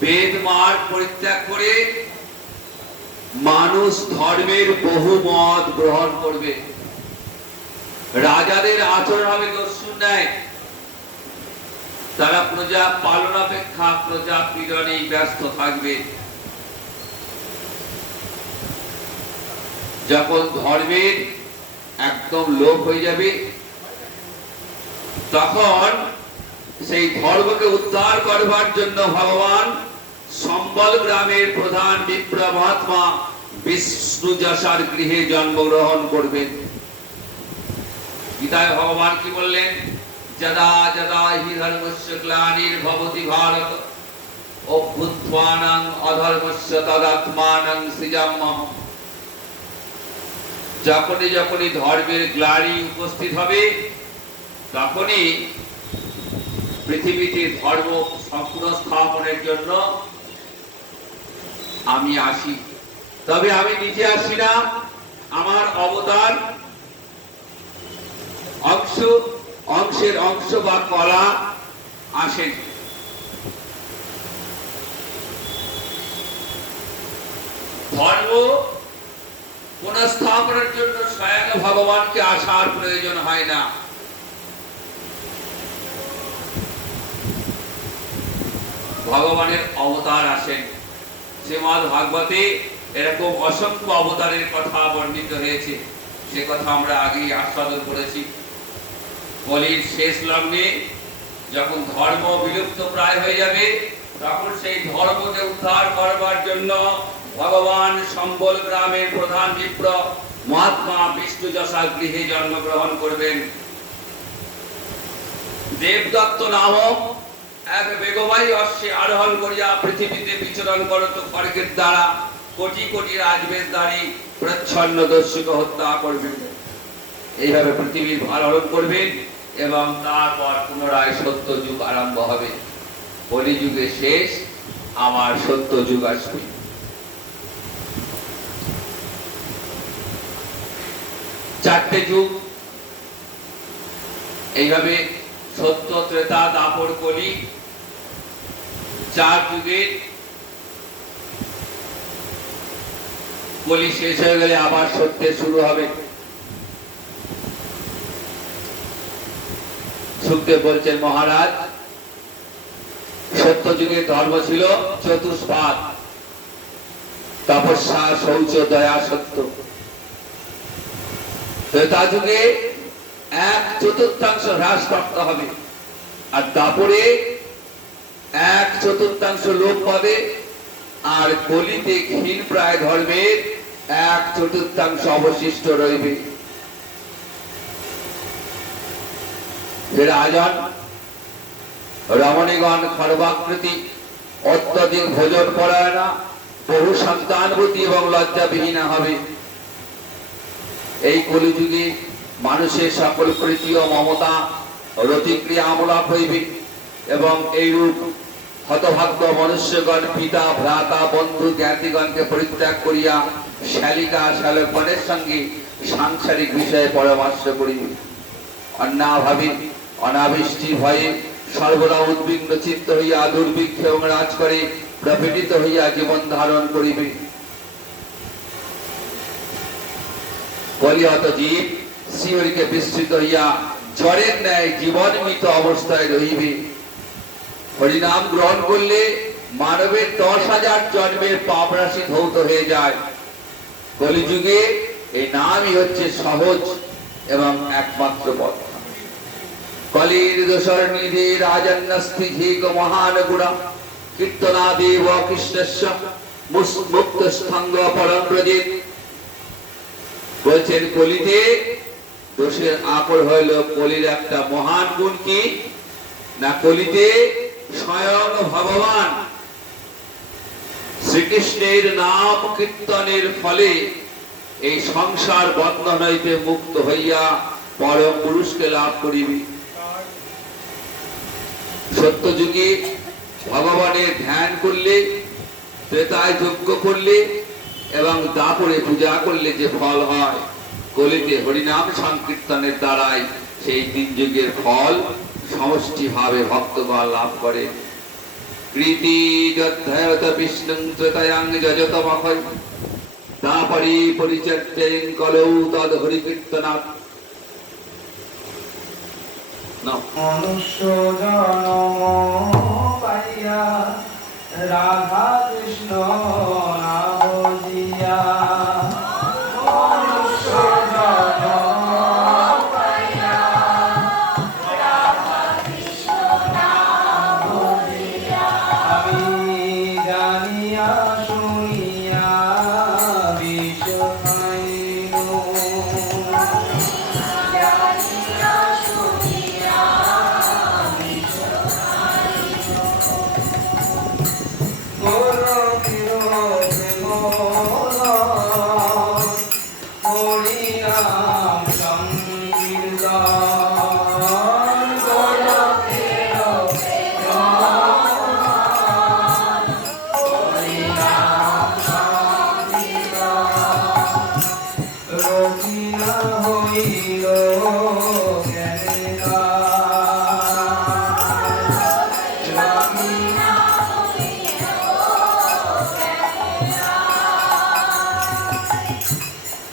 বেদ মার্গ পরিত্যাগ করে মানুষ ধর্মের বহু মত গ্রহণ করবে। রাজাদের আচরণ হবে দস্যুর ন্যায়। তারা প্রজা পালন অপেক্ষা প্রজা পীড়নে ব্যস্ত থাকবে। যখন ধর্মের একদম লোপ হয়ে যাবে, তখন সেই ধর্মকে উদ্ধার করবার জন্য ভগবান সম্বল গ্রামের প্রধান বিপ্র মহাত্মা বিষ্ণু যশার গৃহে জন্মগ্রহণ করবেন। গীতায় ভগবান কি বললেন? যদা যদা হি ধর্মস্য গ্লানির্ভবতি ভারত অভ্যুত্থানং অধর্মস্য তদাত্মানং সৃজাম্যহম। যখনই যখনই ধর্মের গ্লানি উপস্থিত হবে, তখনই পৃথিবীতে ধর্ম পুনঃস্থাপনের জন্য আমি আসি। তবে আমি নিজে আসি না, আমার অবদান অংশের অংশ বা কলা আসেন। ধর্ম পুনঃস্থাপনের জন্য স্বয়ং ভগবানকে আসার প্রয়োজন হয় না। ভগবানের অবতার আসেন। শ্রীমদ্ ভাগবতে এরকম অসংখ্য অবতারের কথা বর্ণিত হয়েছে, সে কথা আমরা আগেই আস্বাদন করেছি। কলির শেষ লগ্নে যখন ধর্ম বিলুপ্ত প্রায় হয়ে যাবে, তখন সেই ধর্মকে উদ্ধার করবার জন্য ভগবান সম্বল গ্রামের প্রধান বিপ্র মহাত্মা বিষ্ণু যশা গৃহে জন্মগ্রহণ করবেন। দেবদত্ত নামক এক বেগবাই অশ্বে আরোহণ করিয়া পৃথিবীতে বিচরণ করত খড়গের দ্বারা কোটি কোটি রাজবেশধারী প্রচ্ছন্ন দস্যুকে হত্যা করবেন। এইভাবে পৃথিবীর ভার হরণ করবেন এবং তারপর পুনরায় সত্য যুগ আরম্ভ হবে। কলিযুগের শেষ, আমার সত্য যুগ আসবে। চারটে যুগ এইভাবে সত্য, ত্রেতা, দাপর, কলি, চার যুগের কলি শেষ হয়ে গেলে আবার সত্যের শুরু হবে। সুখদেব বলছেন, মহারাজ, সত্য যুগের ধর্ম ছিল চতুষ্পাদ: তপস্যা, শৌচ, দয়া, সত্য। ত্রেতা যুগে 1/4 হ্রাসপ্রাপ্ত হবে, আর দাপরে 1/4 লোপ পাবে, আর কলিতে ক্ষীণ প্রায় ধর্মের 1/4 অবশিষ্ট রইবে। রাজন রমণীগণ খর্বাকৃতি, অত্যধিক ভোজন পরায়ণা, বহু সন্তানবতী এবং লজ্জাবিহীনা হবে। এই কলিযুগে মানুষের সকল প্রীতি ও মমতা রতিক্রিয়া আমলাপ হইবে, এবং এইরূপ হতভাগ্য মনুষ্যগণ পিতা, ভ্রাতা, বন্ধু, জ্ঞাতিগণকে পরিত্যাগ করিয়া শালিকা শালকগণের সঙ্গে সাংসারিক বিষয়ে পরামর্শ করিবে। অন্যাভাবে অনাবৃষ্টি ভয়ে সর্বদা উদ্বিগ্ন চিত্ত হইয়া দুর্ভিক্ষ এবং রাজ করে প্রপীড়িত হইয়া জীবন ধারণ করিবে। কলিহত জীব শিহরিকে বিস্তৃত হইয়া জ্বরের ন্যায় জীবনমিত অবস্থায় রহিবে। হরিনাম গ্রহণ করলে মানবের 10,000 জন্মের পাপ রাশি ধৌত হয়ে যায়। কলিযুগে এই নামই হচ্ছে সহজ এবং একমাত্র পথ। কলির দোষর নিধি রাজন্নস্তি ঝিক মহান গুণা কীর্তনাদেব কৃষ্ণস্য মুক্ত স্থঙ্গ পরম ব্রজেত। বলছেন, কলিতে দোষের আকর হইল কলির একটা মহান গুণ কি না, কলিতে স্বয়ং ভগবান শ্রীকৃষ্ণের নাম কীর্তনের ফলে এই সংসার বন্ধন হইতে মুক্ত হইয়া পরম পুরুষকে লাভ করিবে। সত্য যুগে ভগবানের ধ্যান করলে, ত্রেতায় যজ্ঞ করলে এবং দাপরে পূজা করলে যে ফল হয়, কলিতে হরিনাম সংকীর্তনের দ্বারাই সেই 3 যুগের ফল সমষ্টি ভাবে ভক্তগণ লাভ করে। কৃতি যদ্ধয়ত বিষ্ণুং ত্রেতায়াং যজত মখৈ দাপরি পরিচর্যেন কলৌ তদ হরিকীর্তনাৎ। মনুষ্য জন্ম পাইয়া রাধা কৃষ্ণ না বুঝিয়া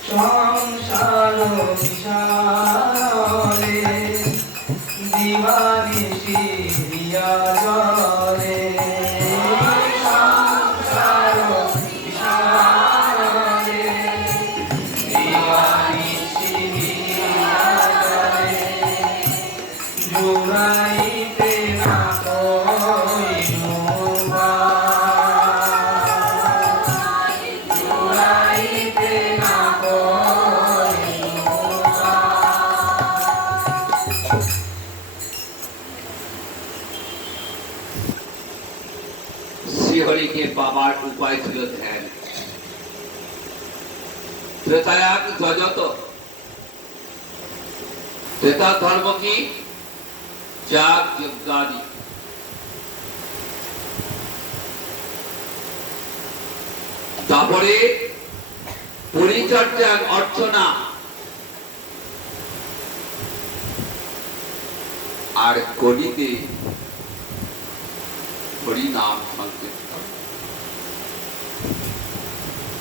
সংসার বিশালে দিবানিশি দিয়া জলে সংসার বিশালে দিবানিশি দিয়া জলে জুড়াইতে না কইনু জুড়াইতে না শ্রীহরিকে পাবার উপায় ছিল ধ্যান। ত্রেতায়াগ যজত। ত্রেতা ধর্ম কি? যাগ যজ্ঞাদি। তারপরে পরিচর্যা অর্চনা, আর কলিতে হরি নাম সংকীর্তন।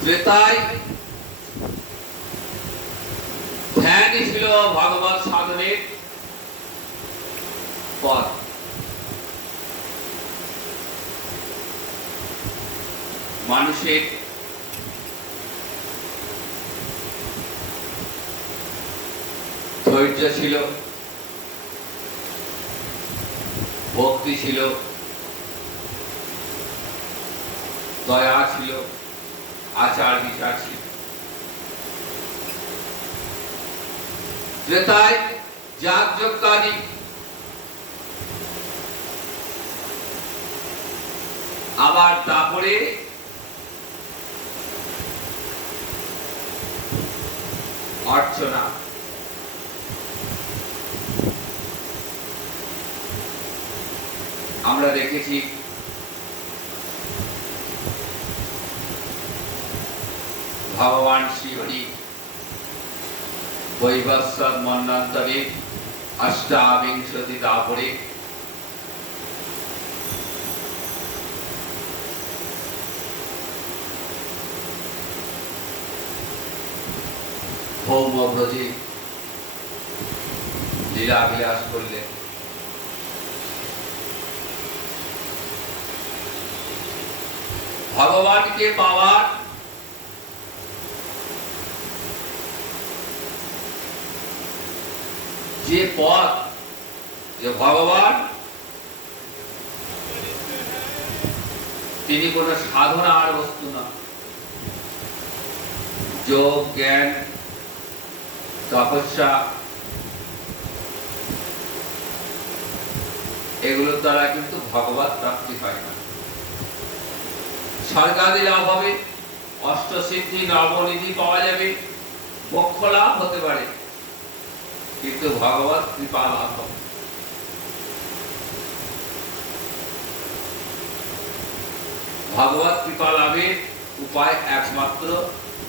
ত্রেতায় ধ্যানই ছিল ভগবত সাধনের পথ। মানুষের ধৈর্য ছিল, ভক্তি ছিল, দয়া ছিল, আচার বিচার ছিল। ত্রেতায় যাগ যজ্ঞাদি। আবার তারপরে অর্চনা। আমরা দেখেছি ভগবান শ্রীহরি বৈবস্বত মন্বন্তরে অষ্টাবিংশতি তারপরে ভৌম ব্রজে লীলা বিলাস করলেন। ভগবানকে পাওয়ার যে পথ, যে ভগবান তিনি কোন সাধনার বস্তু না। যোগ, জ্ঞান, তপস্যা এগুলোর দ্বারা কিন্তু ভগবত প্রাপ্তি হয় না। স্বর্গাদি লাভ হবে, অষ্টসিদ্ধি নবনিধি পাওয়া যাবে, মোক্ষ লাভ হতে পারে, কিন্তু ভগবত কৃপা লাভ হবে। ভগবত কৃপা লাভের উপায় একমাত্র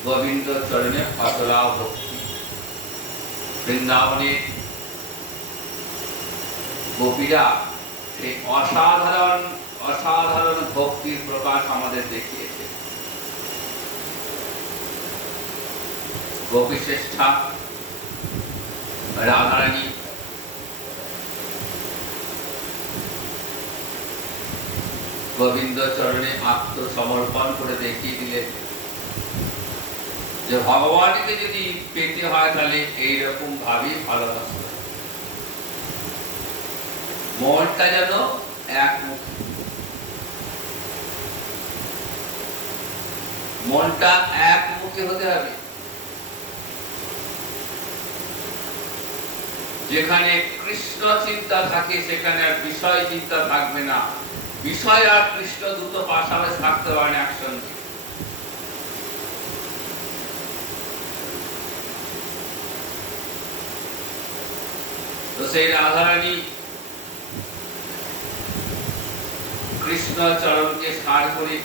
গোবিন্দ চরণে অচলা ভক্তি। বৃন্দাবনে গোপীরা এই অসাধারণ অসাধারণ ভক্তির প্রকাশ আমাদের দেখিয়েছে। গোপী শ্রেষ্ঠা রাধারানী গোবিন্দ চরণে আত্মসমর্পণ করে দেখিয়ে দিলেন যে ভগবানকে যদি পেতে হয় তাহলে এইরকম ভাবেই ভালোবাসতে হবে। মনটা যেন একমুখী, মনটা একমুখী হতে হবে। যেখানে কৃষ্ণ চিন্তা থাকে সেখানে আর বিষয় চিন্তা থাকবে না। বিষয় আর কৃষ্ণ দুটো পাশাপাশি থাকতে পারে না একসঙ্গে। তো সেই রাধারানী কৃষ্ণ চরণকে সার করে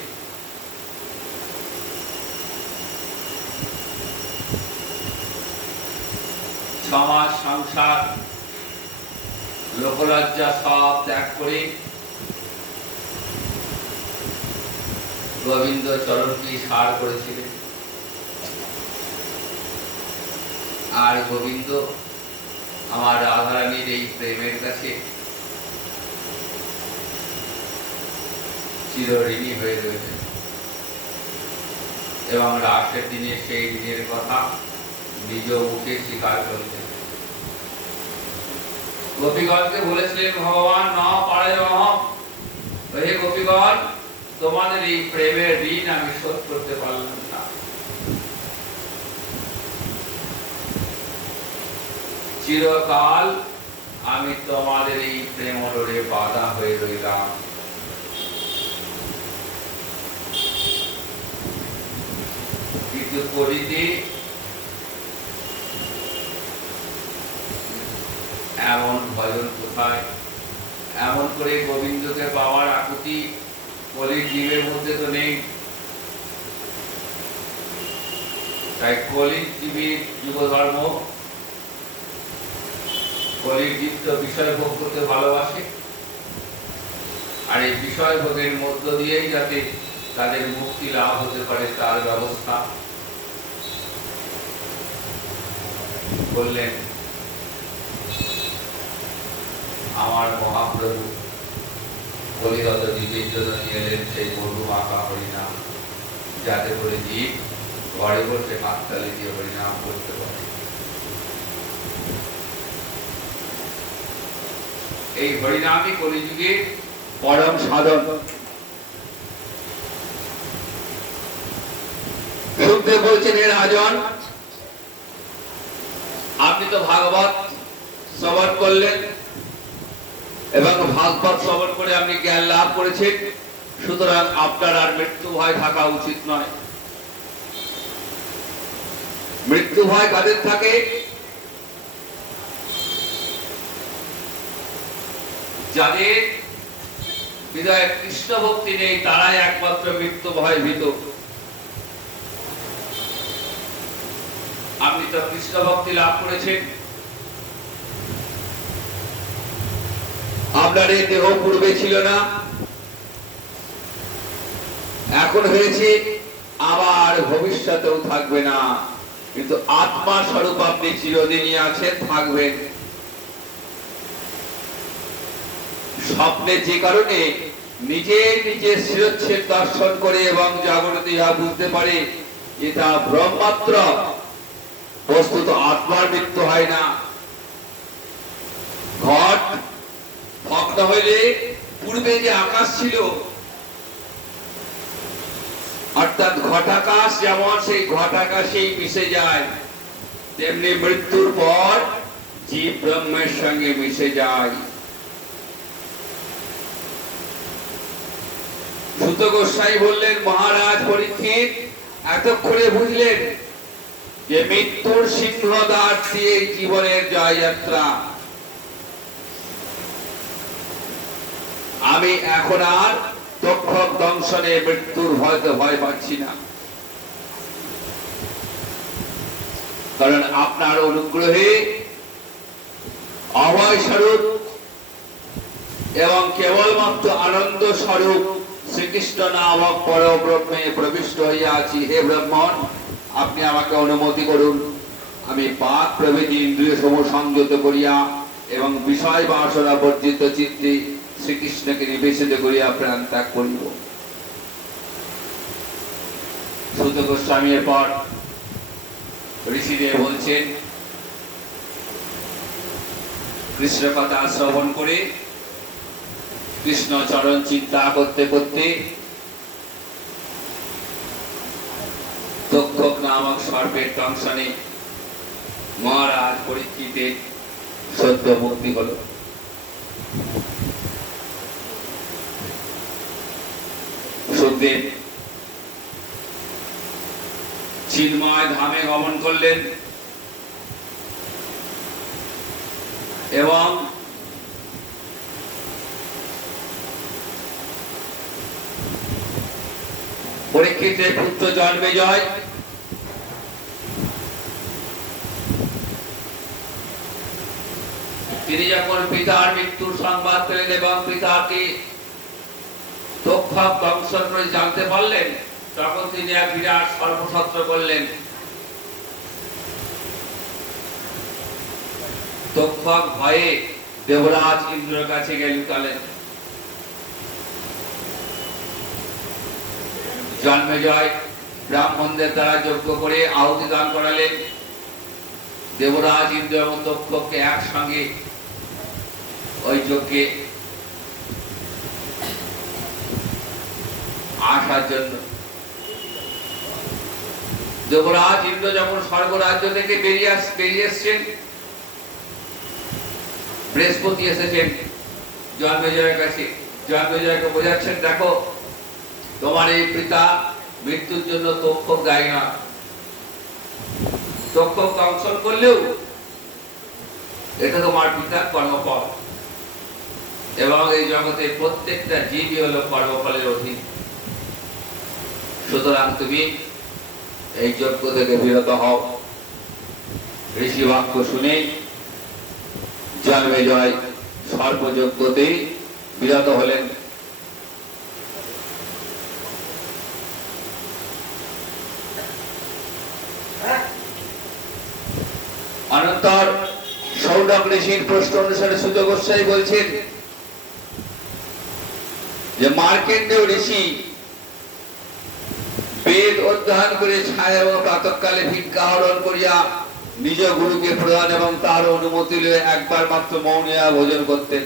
সমাজ সংসার লোকলজ্জা সব ত্যাগ করে গোবিন্দ চরণকে সার করেছিলেন। আর গোবিন্দ আমার রাধারানীর এই প্রেমের কাছে চিরঋণী হয়ে রয়েছে এবং রাসের দিনে সেই দিনের কথা নিজ মুখে স্বীকার করেছেন। গোপীগণকে বলেছিলেন ভগবান না পারে রহম, হে গোপীগণ তোমাদের এই প্রেমের ঋণ আমি শোধ করতে পারলাম না। চিরকাল আমি তোমাদের এই প্রেম ডোরে বাধা হয়ে রইলাম। কিন্তু করিতে এমন ভজন কোথায়? এমন করে গোবিন্দকে পাওয়ার আকুতি কলির জীবের মধ্যে তো নেই। তাই কলির জীবের যুগ ধর্ম, কলির জীব তো বিষয় ভোগ করতে ভালোবাসে, আর এই বিষয় ভোগের মধ্য দিয়েই যাতে তাদের মুক্তি লাভ হতে পারে তার ব্যবস্থা বললেন। আমার মহাপ্রভু কলিগত জীবের জন্য নিয়ে এলেন সেই মধু মাখা হরিনাম, যাতে করে জীব ঘরে বসে হাততালি দিয়ে হরিনাম করতে পারে। এই হরিনামই কলিযুগের পরম সাধন। শুনতে বলছেন হে রাজন, আপনি তো ভাগবত শ্রবণ করলেন এবং ভাগবত শ্রবণ করে আপনি জ্ঞান লাভ করেছেন, সুতরাং আপনার আর মৃত্যু ভয় থাকা উচিত নয়। মৃত্যু ভয় কাদের থাকে? যাদের হৃদয়ে কৃষ্ণ ভক্তি নেই, তারাই একমাত্র মৃত্যু ভয় ভীত। আপনি তো কৃষ্ণ ভক্তি লাভ করেছেন, আপনার এই দেহ পূর্বে ছিল না, এখন হয়েছে, আবার ভবিষ্যতেও থাকবে না, কিন্তু আত্মা স্বরূপ আপনি চিরদিনই আছেন, থাকবেন। স্বপ্নে যে কারণে নিজের শিরচ্ছেদ দর্শন করে এবং জাগরণে ইহা বুঝতে পারে এটা ব্রহ্মাত্র, বস্তুত আত্মার মৃত্যু হয় না। ঘট ভগ্ন হইলে পূর্বে যে আকাশ ছিল, অর্থাৎ ঘটাকাশ, যেমন সেই ঘটাকাশেই মিশে যায়, তেমনি মৃত্যুর পর জীব ব্রহ্মের সঙ্গে মিশে যায়। সুত গোস্বামী বললেন, মহারাজ পরীক্ষিত এতক্ষণে বুঝলেন যে মৃত্যুর সিংহদ্বার দিয়ে জীবনের জয়যাত্রা। আমি এখন আর তক্ষক দংশনে মৃত্যুর ভয় পাচ্ছি না, কারণ আপনার অনুগ্রহে অভয় স্বরূপ এবং কেবলমাত্র আনন্দ স্বরূপ শ্রীকৃষ্ণ নামক পরব্রহ্মে প্রবিষ্ট হইয়া আছি। হে ব্রাহ্মণ, আপনি আমাকে অনুমতি করুন, আমি পাক প্রভৃতি ইন্দ্রিয় সমূহ সংযত করিয়া এবং বিষয় বাসনা বর্জিত চিত্তে শ্রীকৃষ্ণকে নিবেশিত করিয়া প্রাণ ত্যাগ করিব। সুত গোস্বামীর পর ঋষিদেব বলছেন, কৃষ্ণ কথা শ্রবণ করে কৃষ্ণ চরণ চিন্তা করতে করতে তক্ষক নামক সর্পের দংশনে মহারাজ পরীক্ষিতের সদ্য মুক্তি হল। সুখদেব চিন্ময় ধামে গমন করলেন এবং পরীক্ষিতের পুত্র জন্মেজয় তিনি যখন পিতার মৃত্যুর সংবাদ পেলেন এবং পিতাকে তক্ষক দংশন করে জানতে পারলেন, তখন তিনি এক বিরাট সর্বছত্র করলেন। তক্ষক ভয়ে দেবরাজ ইন্দ্রের কাছে গিয়ে লুকালেন। জন্মেজয় ব্রাহ্মণদের দ্বারা যজ্ঞ করে আহুতি দান করালেন। দেবরাজ ইন্দ্র এবং তক্ষককে একসঙ্গে ওই যজ্ঞে আসার জন্য। দেবরাজ ইন্দ্র যখন স্বর্গরাজ্য থেকে বেরিয়ে এসছেন, বৃহস্পতি এসেছেন জন্মেজয়ের কাছে। জন্মেজয়কে বোঝাচ্ছেন, দেখো তোমার এই পিতা মৃত্যুর জন্য তক্ষক দায়ী না। তক্ষক দংশন করলেও এটা তোমার পিতার কর্মফল, এবং এই জগতে প্রত্যেকটা জীবই হলো কর্মফলের অধীন। সুতরাং তুমি এই যজ্ঞ থেকে বিরত হও। ঋষি বাক্য শুনে জন্মেজয় সর্বযজ্ঞতে বিরত হলেন। অনন্তর সৌনক ঋষির প্রশ্ন অনুসারে সুত গোস্বামী বলছেন যে মার্কেন্ডেয় ঋষি বেদ অধ্যয়ন করে ছায়া এবং প্রাতঃকালে ভিক্ষা আহরণ করিয়া নিজ গুরুকে প্রদান এবং তার অনুমতি লইয়া একবার মাত্র মৌনিয়া ভোজন করতেন।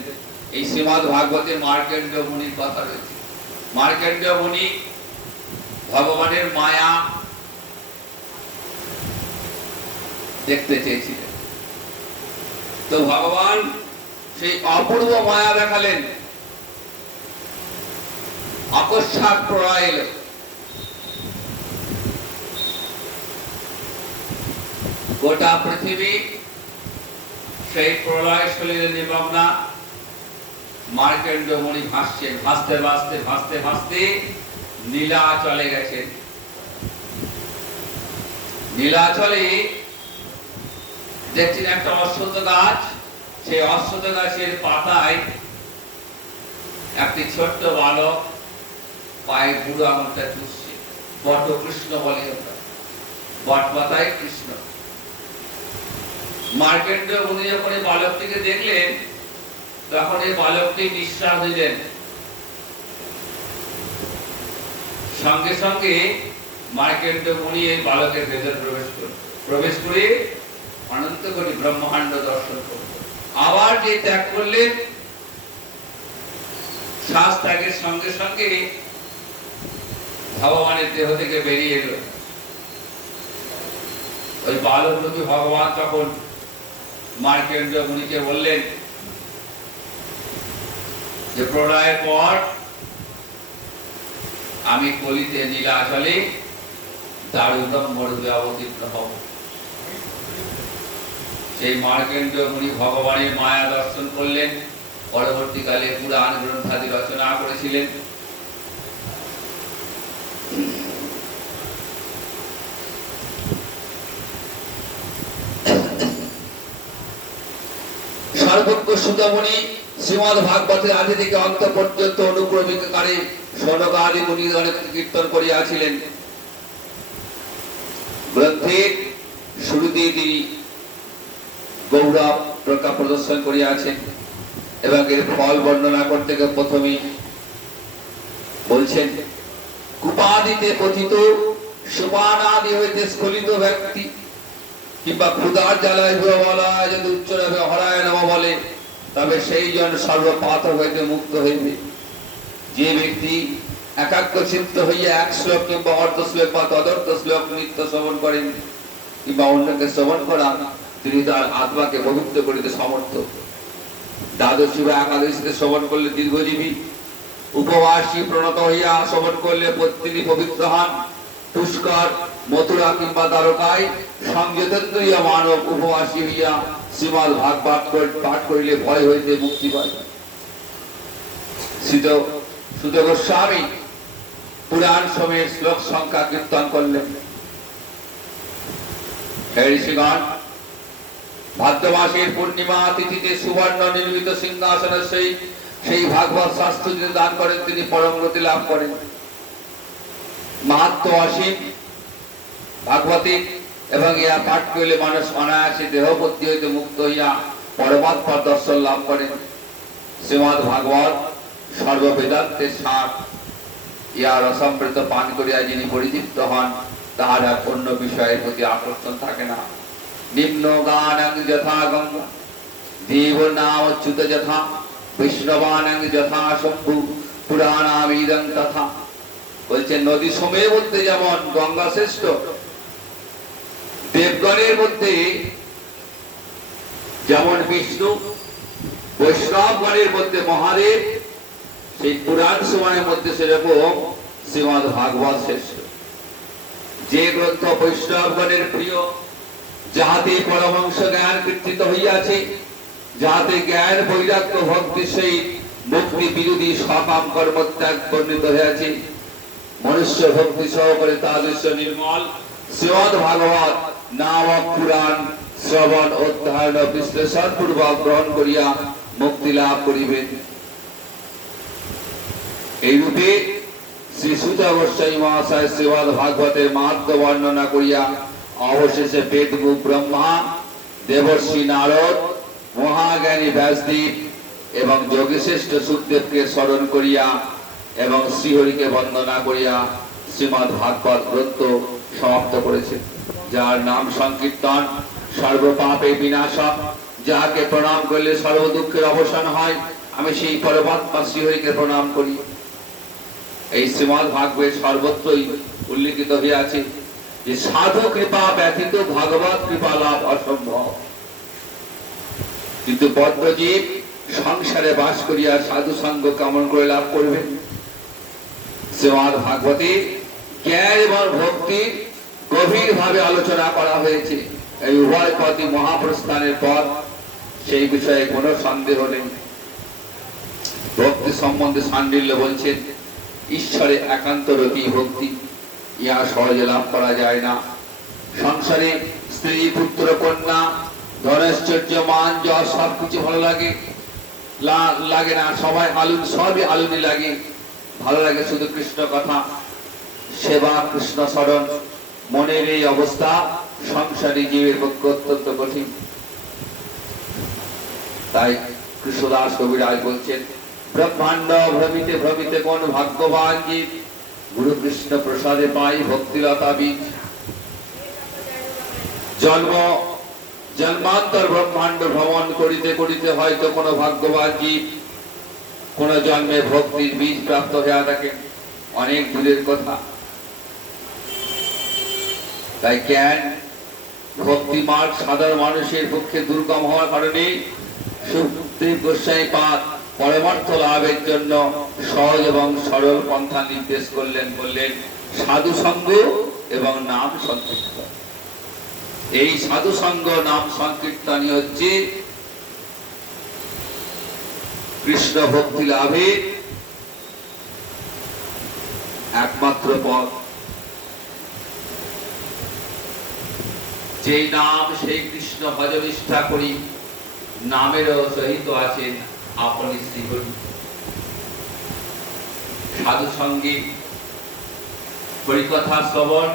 এই শ্রীমদ ভাগবতের মার্কেন্ডেয় মুনির কথা রয়েছে। মার্কেন্ডেয় মুনি ভগবানের মায়া দেখতে চেয়েছিলেন, তো ভগবান সেই অপূর্ব মায়া দেখালেন। আকস্মাৎ প্রলয় এলো। গোটা পৃথিবী সেই প্রলয় শরীরে নিমগ্না। মার্কেন্ডেয় মুনি ভাসছেন, ভাসতে ভাসতে ভাসতে ভাসতে নীলাচলে গেছেন। নীলাচলে দেখছেন একটা অশ্বত্থ গাছ। সেই অশ্বত্থ গাছের পাতায় একটি ছোট্ট বালক পায়ে বুড়ো আঙুলটা চুষছে। বট কৃষ্ণ বলে ওটা, বট পাতায় কৃষ্ণ। মার্কেন্ডেয় মুনি যখন এই বালকটিকে দেখলেন, তখন এই বালকটি নিঃশ্বাস দিলেন। সঙ্গে সঙ্গে মার্কেন্ডেয় মুনি এই বালকের ভেতর প্রবেশ করে অনন্ত কোটি ব্রহ্মাণ্ড দর্শন করলেন। আবার যে ত্যাগ করলেন, শ্বাস ত্যাগের সঙ্গে সঙ্গে ভগবানের দেহ থেকে বেরিয়ে এলো। ওই বালক রূপী ভগবান তখন মার্কেন্ডেয় মুনিকে বললেন যে প্রলয়ের পর আমি কলিতে নীলাচলে দারুদম্ভ রূপে অবতীর্ণ হব। সেই মার্কেন্ডেয় মুনি ভগবানের মায়া দর্শন করলেন। পরবর্তীকালে পুরাণ গ্রন্থাদি রচনা করেছিলেন। সর্বজ্ঞ সুত মুনি শ্রীমদ ভাগবতের আদি থেকে অন্ত পর্যন্ত অনুক্রমিককারে সনক আদি মুনিগণের কীর্তন করিয়াছিলেন। গ্রন্থের শুরুতে তিনি গৌরব প্রজ্ঞা প্রদর্শন করিয়াছেন এবং এর ফল বর্ণনা করতে গিয়ে প্রথমে বলছেন, কুপাদিতে পতিত সোপানাদি হইতে স্খলিত ব্যক্তি কিংবা ক্ষুধার জ্বালায় বলায় যদি উচ্চরবে হরায় নম বলে, তবে সেই জন সর্বপাতক হইতে মুক্ত হইবে। যে ব্যক্তি একাগ্র চিত্ত হইয়া এক শ্লোক কিংবা অর্ধ শ্লোক বা তদর্থ শ্লোক নিত্য শ্রবণ করেন কিংবা অন্যকে শ্রবণ করা, তিনি তার আত্মাকে পবিত্র করিতে সমর্থ। দ্বাদশী বা একাদশীতে শ্রবণ করলে দীর্ঘজীবী, উপবাসী প্রণত হইয়া শ্রবণ করলে তিনি পবিত্র হন। পুষ্কর, মথুরা কিংবা দ্বারকায় সংযতেন্দ্রিয় মানব উপবাসী হইয়া শ্রীমদ ভাগবত পাঠ করিলে ভয় হইতে মুক্তি পায়। সুত গোস্বামী পুরাণ সময়ের শ্লোক সংখ্যা কীর্তন করলেন। হে ঋষিগণ, ভাদ্র মাসের পূর্ণিমা তিথিতে সুবর্ণ নির্মিত সিংহাসনের সেই সেই ভাগবত শাস্ত্র যিনি দান করেন তিনি পরম গতি লাভ করেন। মাহাত্ম অসীম ভাগবতী, এবং ইহা পাঠ করিলে মানুষ অনায়াসে দেহবুদ্ধি হইতে মুক্ত হইয়া পরমাত্মার দর্শন লাভ করেন। শ্রীমদ্ ভাগবত সর্ববেদান্তের সার। ইহা রসামৃত পান করিয়া যিনি পরিতৃপ্ত হন, তাহার আর অন্য বিষয়ের প্রতি আকর্ষণ থাকে না। নিম্ন গানং যথা গঙ্গা, দেব নাম অচ্যুত যথা, বৈষ্ণবানং যথা শম্ভু, পুরাণামিদং তথা। বলছেন নদী সময়ের মধ্যে যেমন গঙ্গা শ্রেষ্ঠ, দেবগণের মধ্যে যেমন বিষ্ণু, বৈষ্ণবগণের মধ্যে মহাদেব, সেই পুরাণ সময়ের মধ্যে সেরকম শ্রীমদ্ ভাগবত শ্রেষ্ঠ। যে গ্রন্থ বৈষ্ণবগণের প্রিয়, যাহাতে পরমহংস জ্ঞান কীর্তিত হইয়াছে, যাহাতে জ্ঞান বৈরাগ্য ভক্তি সহিত মুক্তি বিরোধী সকাম কর্মত্যাগ বর্ণিত হইয়াছে, মনুষ্য ভক্তি সহকারে তাদৃশ্য নির্মল শ্রীমদ্ ভাগবত নামক পুরাণ শ্রবণ অধ্যয়ন বিশ্লেষণ পূর্বক গ্রহণ করিয়া মুক্তি লাভ করিবেন। এইরূপে শ্রী সুত গোস্বামী মহাশয় শ্রীমদ্ ভাগবতের মাহাত্ম্য বর্ণনা করিয়া অবশেষে বেদমুখ ব্রহ্মা, দেবর্ষি নারদ, মহাজ্ঞানী ব্যাসদেব এবং যোগীশ্রেষ্ঠ সুখদেবকে স্মরণ করিয়া এবং শ্রীহরিকে বন্দনা করিয়া শ্রীমদ্ ভাগবত গ্রন্থ সমাপ্ত করেছেন। যার নাম সংকীর্তন সর্বপাপে বিনাশক, যাকে প্রণাম করলে সর্ব দুঃখের অবসান হয়, আমি সেই পরমাত্মা শ্রীহরিকে প্রণাম করি। এই শ্রীমদ্ ভাগবত সর্বত্রই উল্লিখিত হইয়াছে যে সাধু কৃপা ব্যতীত ভগবত কৃপা লাভ অসম্ভব। কিন্তু বদ্ধজীব সংসারে বাস করিয়া সাধু সঙ্গ কেমন করে লাভ করবেন? শ্রীমদ্ ভাগবতে জ্ঞান এবং ভক্তির গভীর ভাবে আলোচনা করা হয়েছে। এই উভয় পথই মহাপ্রস্থানের পথ, সেই বিষয়ে কোনো সন্দেহ নেই। ভক্তি সম্বন্ধে সান্ডিল্য বলছেন, ঈশ্বরে একান্ত রতি ভক্তি, ইহা সহজে লাভ করা যায় না। সংসারে স্ত্রী, পুত্র, কন্যা, ধনৈশ্বর্য, মান, যশ সবকিছু ভালো লাগে লাগে না, সবাই আলুন, সবই আলুনি লাগে। ভালো লাগে শুধু কৃষ্ণ কথা, সেবা, কৃষ্ণ স্মরণ। মনের এই অবস্থা সংসারী জীবের পক্ষে অত্যন্ত কঠিন। তাই কৃষ্ণদাস কবিরাজ বলছেন, ব্রহ্মাণ্ড ভ্রমিতে ভ্রমিতে কোন ভাগ্যবান জীব, গুরু কৃষ্ণ প্রসাদে পাই ভক্তিলতা বীজ। জন্মান্তর ব্রহ্মাণ্ড ভ্রমণ করিতে করিতে হয়তো কোনো ভাগ্যবান জীব কোন জন্মে ভক্তির বীজ প্রাপ্ত হয়ে থাকে, অনেক দূরের কথা। তাই জ্ঞান ভক্তি মার্গ সাধারণ মানুষের পক্ষে দুর্গম হওয়ার কারণে সুখদেব গোস্বামী পাদ পরমার্থ লাভের জন্য সহজ এবং সরল পন্থা নির্দেশ করলেন সাধু সঙ্গ এবং নাম সংকীর্তন। এই সাধু সঙ্গ নাম সংকীর্তনই হচ্ছে কৃষ্ণ ভক্তি লাভের একমাত্র পথ। যে নাম সেই কৃষ্ণ ভজ নিষ্ঠা করি, নামেরও সহিত আছেন আপনি শ্রীহরি। সাধু সঙ্গে হরিকথা শ্রবণ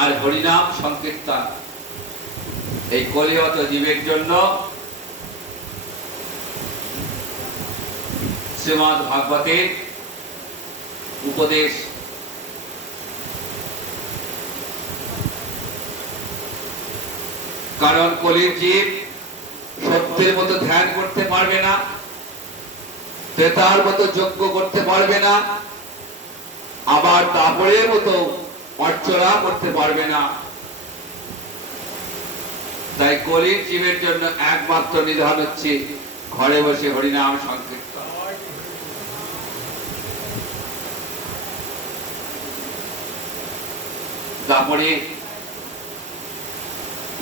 আর হরিনাম সংকীর্তন, এই কলিহত জীবের জন্য শ্রীমদ্ ভাগবতের উপদেশ। কারণ কলির জীব সত্যের মতো ধ্যান করতে পারবে না, ত্রেতার মতো যজ্ঞ করতে পারবে না, আবার তারপরের মতো অর্চনা করতে পারবে না। তাই কলির জীবের জন্য একমাত্র নিধান হচ্ছে ঘরে বসে হরিনাম সংকীর্তন। তারপরে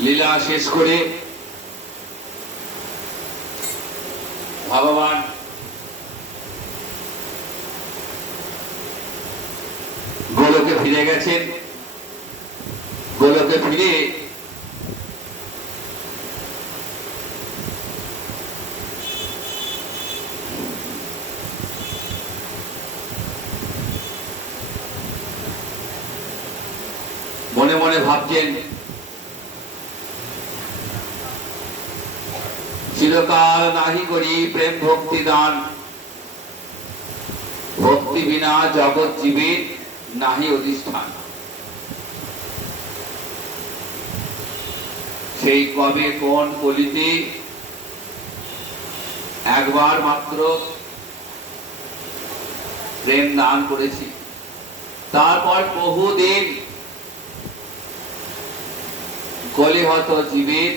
লীলা শেষ করে ভগবান গোলকে ফিরে গেছেন। গোলকে ফিরে মনে মনে ভাবছেন চিরকাল নাহি করি প্রেম ভক্তি দান, ভক্তি বিনা জগৎ জীবের নাহি অধিষ্ঠান। সেই কবে কোন কলিতে একবার মাত্র প্রেম দান করেছি, তারপর বহুদিন কলিহত জীবের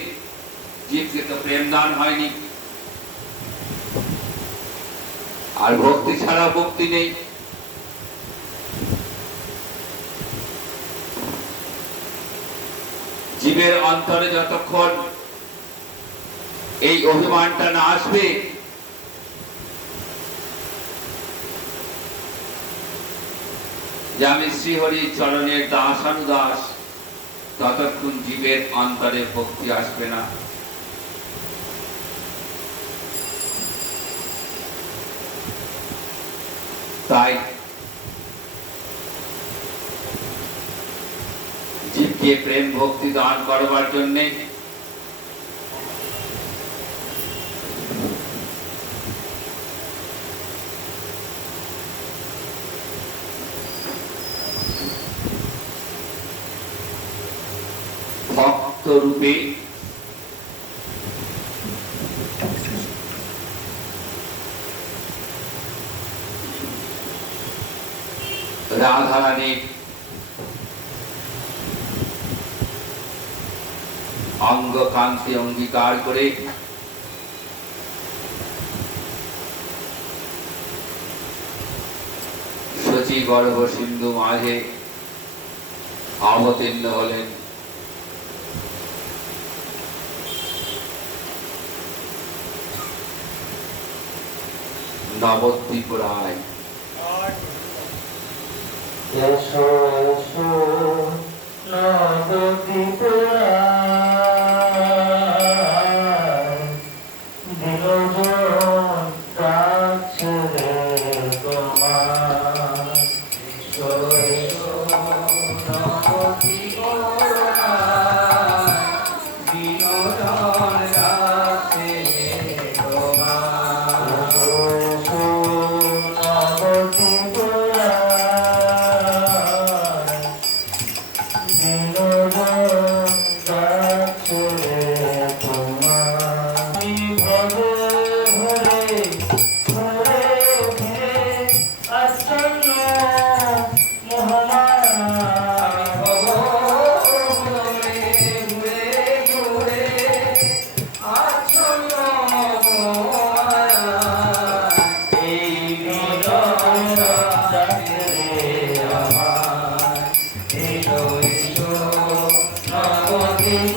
জীবকে তো প্রেম দান হয়নি, আর ভক্তি ছাড়া মুক্তি নেই। জীবের অন্তরে যতক্ষণ এই অভিমানটা না আসবে, যে আমি শ্রীহরি চরণের দাসানুদাস, ততক্ষণ জীবের অন্তরে ভক্তি আসবে না। তাই জীবকে প্রেম ভক্তি দান করবার জন্যে ভক্ত রূপে রাধারানীর অঙ্গ কান্তি অঙ্গীকার করে শচী গর্ভ সিন্ধু মাঝে অবতীর্ণ হলেন। নবদ্বীপ রায় এসো এসো নবদ্বীপ রায়, দিনজন ডাকছে রে তোমার। এসো এসো নবদ্বীপ রায়, দিনজন ডাকছে রে তোমার। এসো নবদ্বীপ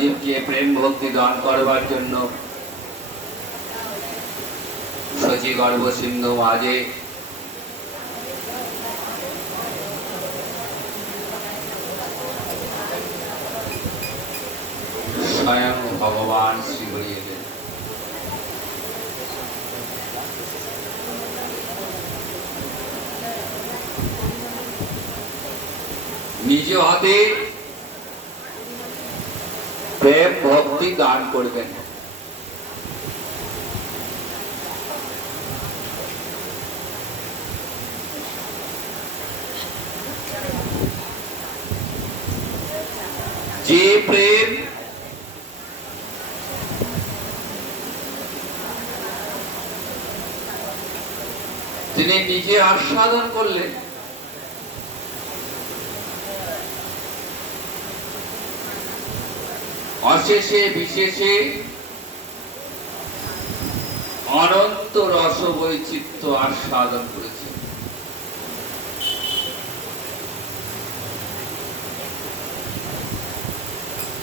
জীবকে প্রেম ভক্তি দান করবার জন্য শচীগর্ভ সিন্ধু মাঝে স্বয়ং ভগবান শ্রীহরি এলেন। নিজ হাতে প্রেম ভক্তি দান করবেন। যে প্রেম তিনি নিজে আস্বাদন করলেন, অশেষে বিশেষে অনন্ত রস বৈচিত্র্য আস্বাদন করেছে।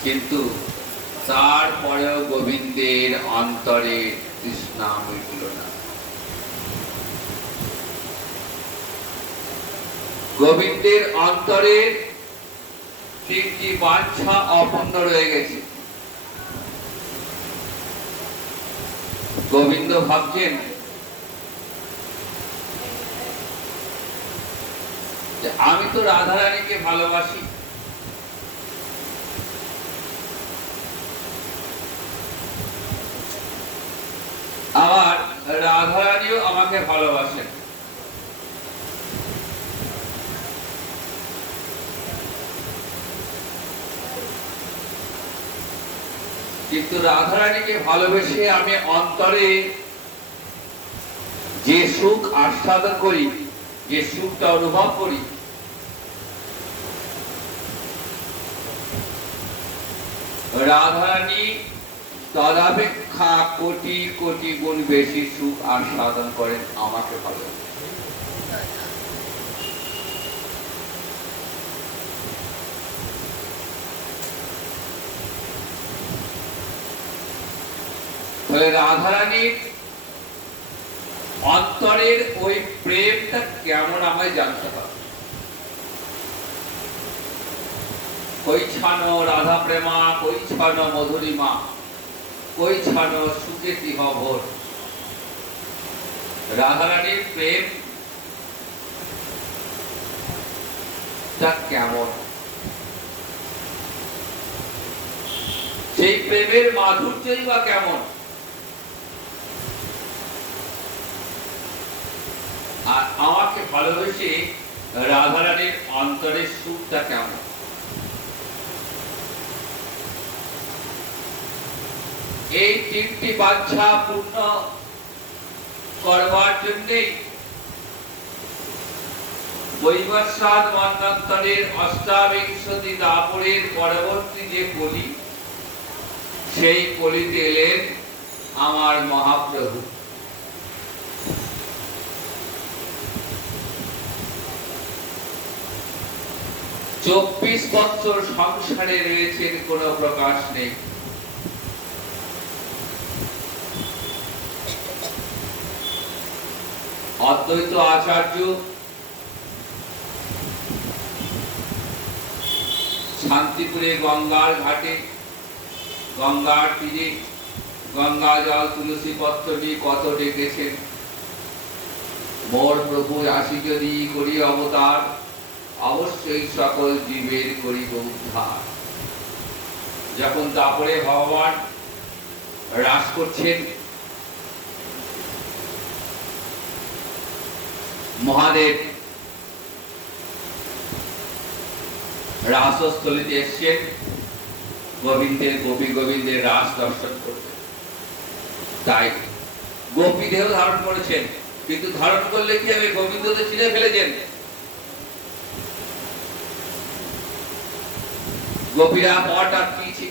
কিন্তু তারপরেও গোবিন্দের অন্তরে তৃষ্ণা মিটল না। গোবিন্দের অন্তরে তিনটি বাঞ্ছা অপূর্ণ রয়ে গেছে। গোবিন্দ ভাবছেন যে আমি তো রাধারানীকে ভালোবাসি, আবার রাধারানীও আমাকে ভালোবাসেন, কিন্তু রাধারানীকে ভালোবেসে আমি অন্তরে যে সুখ আস্বাদন করি, যে সুখটা অনুভব করি, রাধারানী তদাপেক্ষা কোটি কোটি গুণ বেশি সুখ আস্বাদন করেন আমাকে ভালোবেসে। রাধারানীর অন্তরের ওই প্রেমটা কেমন আমায় জানতে হবে। কই ছানো রাধা প্রেমা, কই ছানো মধুরিমা, কই ছানো সুখে তিহভোর। রাধারানীর প্রেম তা কেমন, সেই প্রেমের মাধুর্যই বা কেমন, আর আমাকে ভালোবেসে রাধারানীর অন্তরের সুখটা কেমন। এই তিনটি বাঞ্ছা পূর্ণ করবার জন্যই বৈবস্বাদ মন্বন্তরের অষ্টাবিংশতি দাপরের পরবর্তী যে কলি, সেই কলিতে এলেন আমার মহাপ্রভু। চব্বিশ বছর সংসারে রয়েছেন, কোনো প্রকাশ নেই। অদ্বৈত আচার্য শান্তিপুরে গঙ্গার ঘাটে, গঙ্গার তীরে গঙ্গা জল তুলসী পত্র নিয়ে কত ডেকেছেন, মোর প্রভু আসি যদি করি অবতার, অবশ্যই সকল জীবের করিব উদ্ধার। যখন তারপরে ভগবান রাস করছেন, মহাদেব রাসস্থলীতে এসছেন গোবিন্দের গোবিন্দের রাস দর্শন করতে। তাই গোপী দেহ ধারণ করেছেন, কিন্তু ধারণ করলে কি হবে, গোবিন্দ তো ছিঁড়ে ফেলেছেন। গোপীরা পট আটকিয়েছে।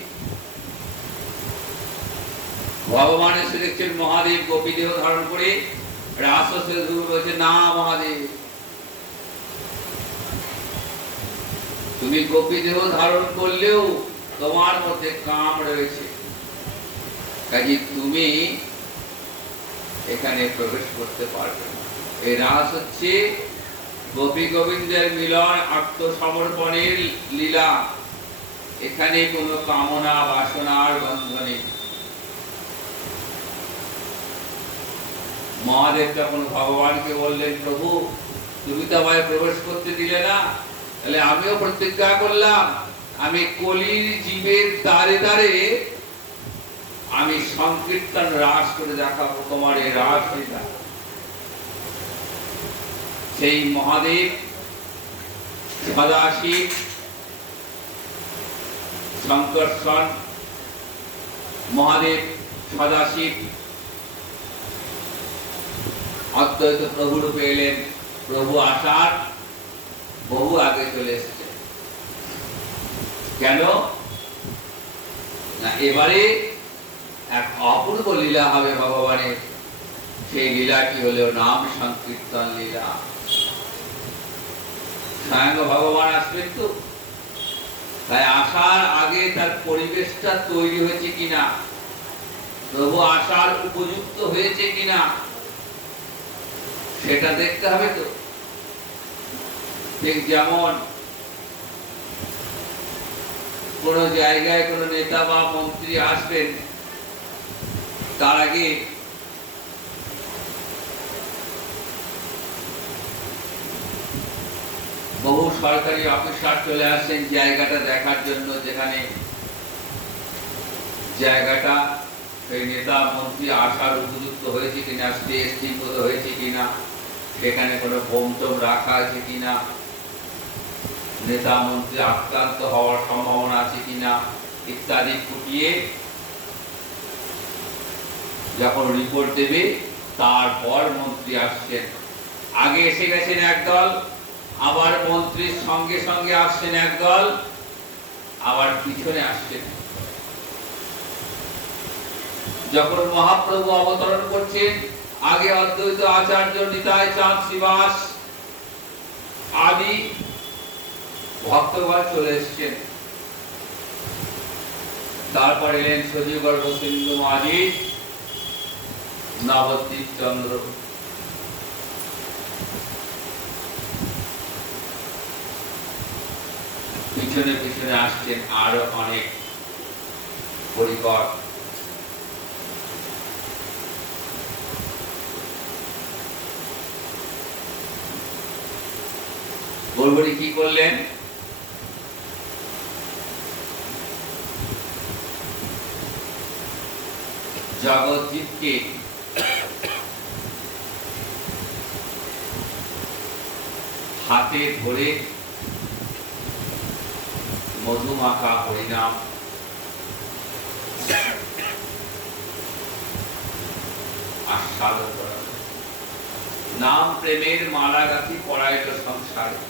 ভগবান এসে দেখছেন মহাদেব গোপী দেহ ধারণ করে রাসস্থলে বলছে, না মহাদেব, তুমি গোপী দেহ ধারণ করলেও তোমার মধ্যে কাম রয়েছে, কাজে তুমি এখানে প্রবেশ করতে পারবে না। এই রাস হচ্ছে গোপী গোবিন্দের মিলন, আত্মসমর্পণের লীলা। এখানে কোনো কামনা বাসনার গন্ধ নেই। মহাদেব যখন ভগবানকে বললেন, প্রভু তুমি তো আমায় প্রবেশ করতে দিলে না, তাহলে আমিও প্রতিজ্ঞা করলাম আমি কলির জীবের দ্বারে দ্বারে আমি সংকীর্তন রাস করে দেখাবো তোমার এই রাস লীলা। সেই মহাদেব সদাশিব শঙ্কর্ষণ, মহাদেব সদাশিব অদ্বৈত প্রভু রূপে এলেন। প্রভু আসার বহু আগে চলে এসেছে। কেন না, এবারে এক অপূর্ব লীলা হবে ভগবানের। সেই লীলাটি হলো নাম সংকীর্তন লীলা। স্বয়ং ভগবান আসবেন তো, তাই আসার আগে তার পরিবেশটা তৈরি হয়েছে কিনা, প্রভু আসার উপযুক্ত হয়েছে কিনা সেটা দেখতে হবে তো। ঠিক যেমন কোন জায়গায় কোন নেতা বা মন্ত্রী আসবেন, তার আগে বহু সরকারি অফিসার চলে আসেন জায়গাটা দেখার জন্য, যেখানে জায়গাটা সেই নেতা মন্ত্রী আসার উপযুক্ত হয়েছে কিনা, স্টেজ ঠিক মতো হয়েছে কিনা, সেখানে কোনো বোম টোম রাখা আছে কিনা, নেতা মন্ত্রী আক্রান্ত হওয়ার সম্ভাবনা আছে কিনা ইত্যাদি খুঁটিয়ে যখন রিপোর্ট দেবে, তারপর মন্ত্রী আসছেন। আগে এসে গেছেন একদল, আবার মন্ত্রীর সঙ্গে সঙ্গে আসছেন একদল, আবার পিছনে আসছেন। যখন মহাপ্রভু অবতরণ করছেন, আগে অদ্বৈত আচার্য নিতাই চাঁদ শ্রীবাস আদি ভক্তগণ চলে এসছেন। তারপর এলেন সজীবগর্ভ সিন্ধু মাঝি, নবদ্বীপ চন্দ্র। পিছনে পিছনে আসছেন আরো অনেক পরিকর। গৌরহরি কি করলেন? জগৎজীবকে হাতে ধরে মধুমাখা হরিনাম আস্বাদন করা। নাম প্রেমের মালা গাঁথি পড়াইল সংসারে।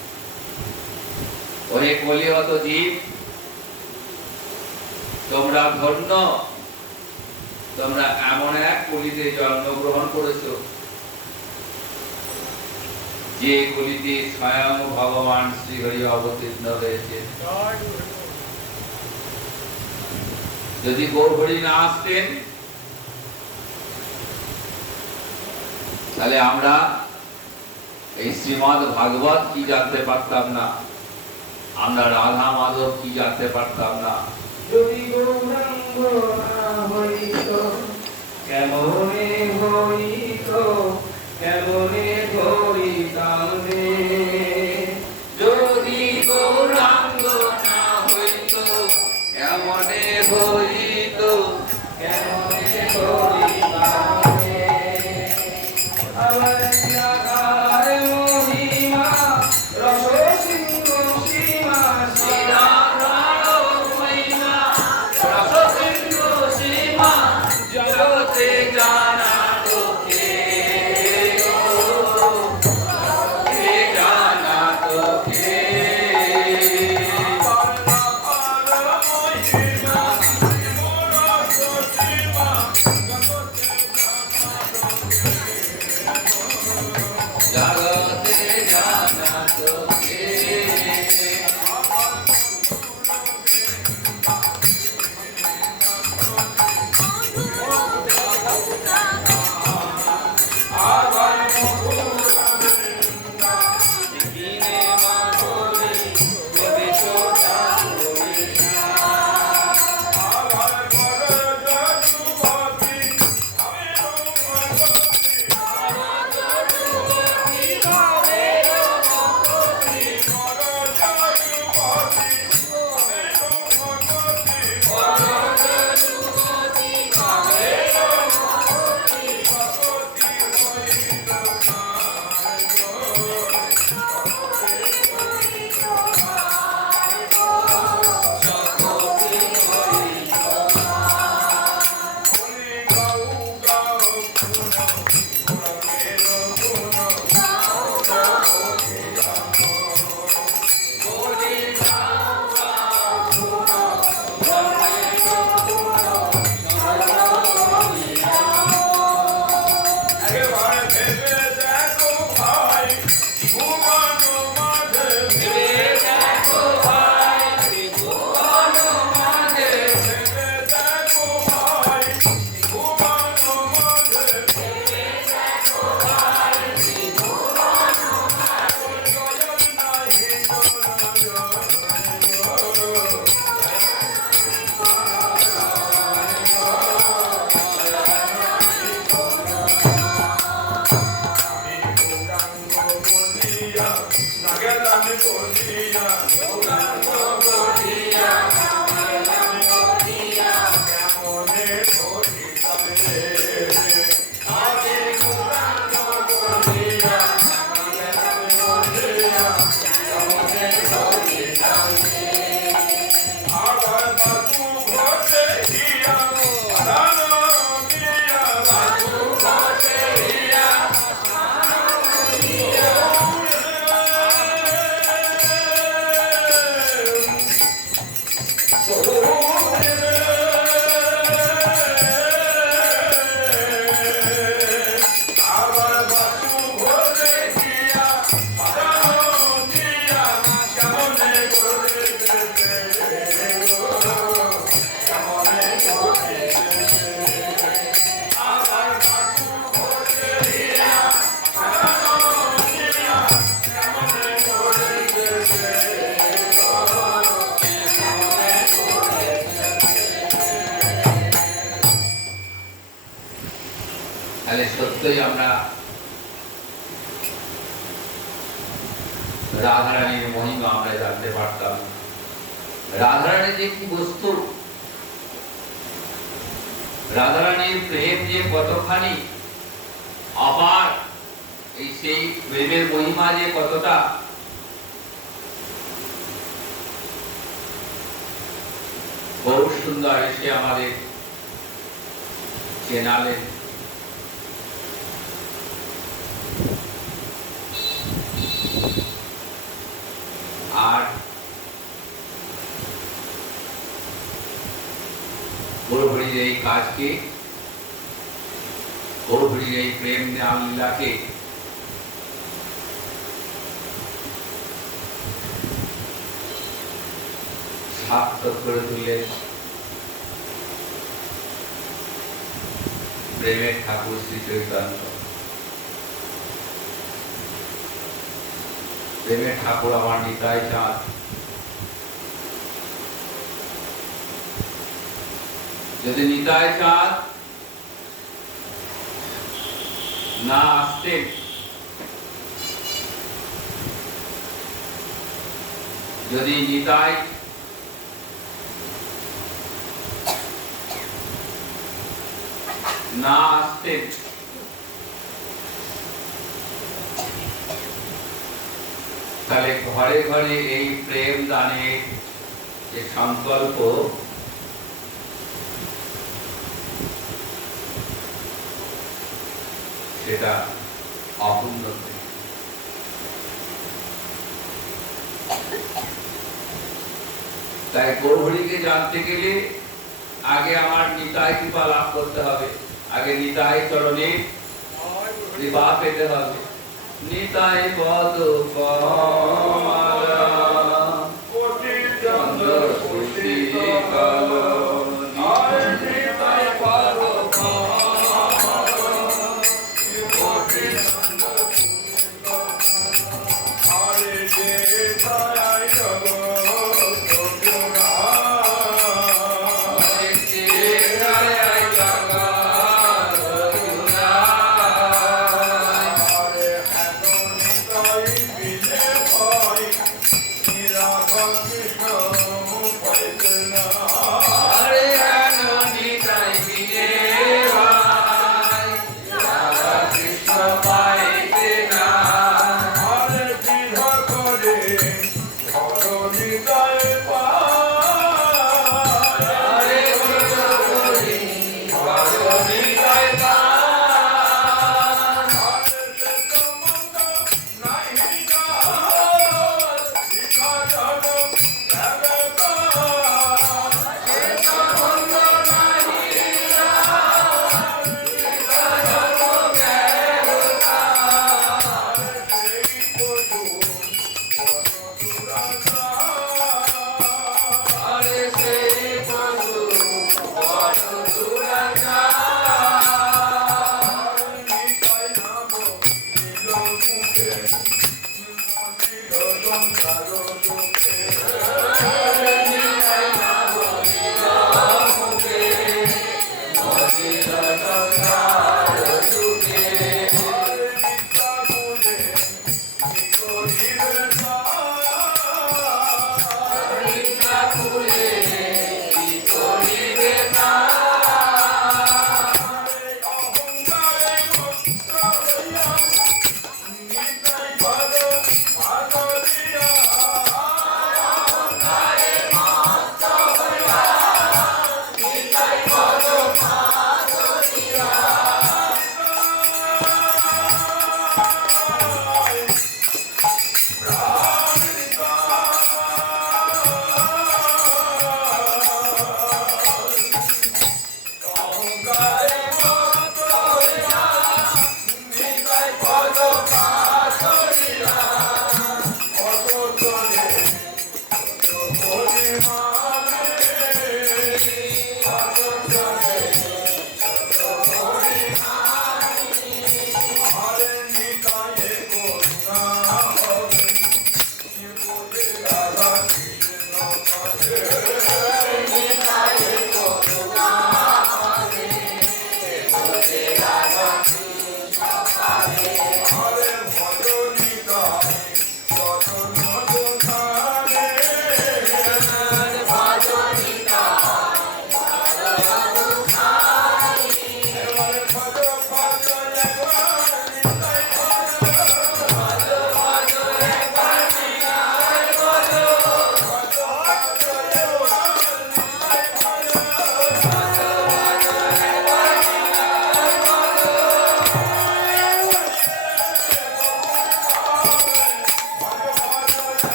ওহে কলিহত জীব, তোমরা ধন্য, তোমরা এমন এক কলিতে জন্মগ্রহণ করেছো যে কলিতে স্বয়ং ভগবান শ্রীহরি অবতীর্ণ হয়েছে। যদি গৌরহরি না আসতেন, তাহলে আমরা এই শ্রীমদ ভাগবত কি জানতে পারতাম না, আমরা রাধা মাধব কি জানতে পারতাম না। যদি গৌরাঙ্গ না হইত, কেমনে হইত, কেমনে হইতাম রে। যদি গৌরাঙ্গ না হইত, কেমনে হইত, কেমনে হইতাম রে। আমার নিরাকার মহিমা, রস সিন্ধু সীমা সীমা। জগতে জানা তোকে, জানা তোকে। তাহলে সত্যই আমরা রাধারানীর মহিমা আমরা জানতে পারতাম। রাধারানী যে কি বস্তু, রাধারানীর প্রেম যে কতখানি আবার, এই সেই প্রেমের মহিমা যে কতটা, বহু সুন্দর এসে আমাদের চেনালেন। আর গৌরহরির এই কাজকে, গৌরহরির এই প্রেম লীলাকে সার্থক করে তুললেন প্রেমের ঠাকুর শ্রী চৈতন্য। প্রেমের ঠাকুর আমার নিতাই চাঁদ। যদি নিতাই চাঁদ না আসতেন, যদি নিতাই না আসতেন, তাহলে ঘরে ঘরে এই প্রেম দানের যে সংকল্প, সেটা অপূর্ণ। তাই গৌরহরিকে জানতে গেলে আগে আমার নিতাই কৃপা লাভ করতে হবে, আগে নিতাই চরণে কৃপা পেতে হবে। নিতাই পদ কমলা কোটি চন্দ্র কোটি কালো, নিতাই পদ Krishna,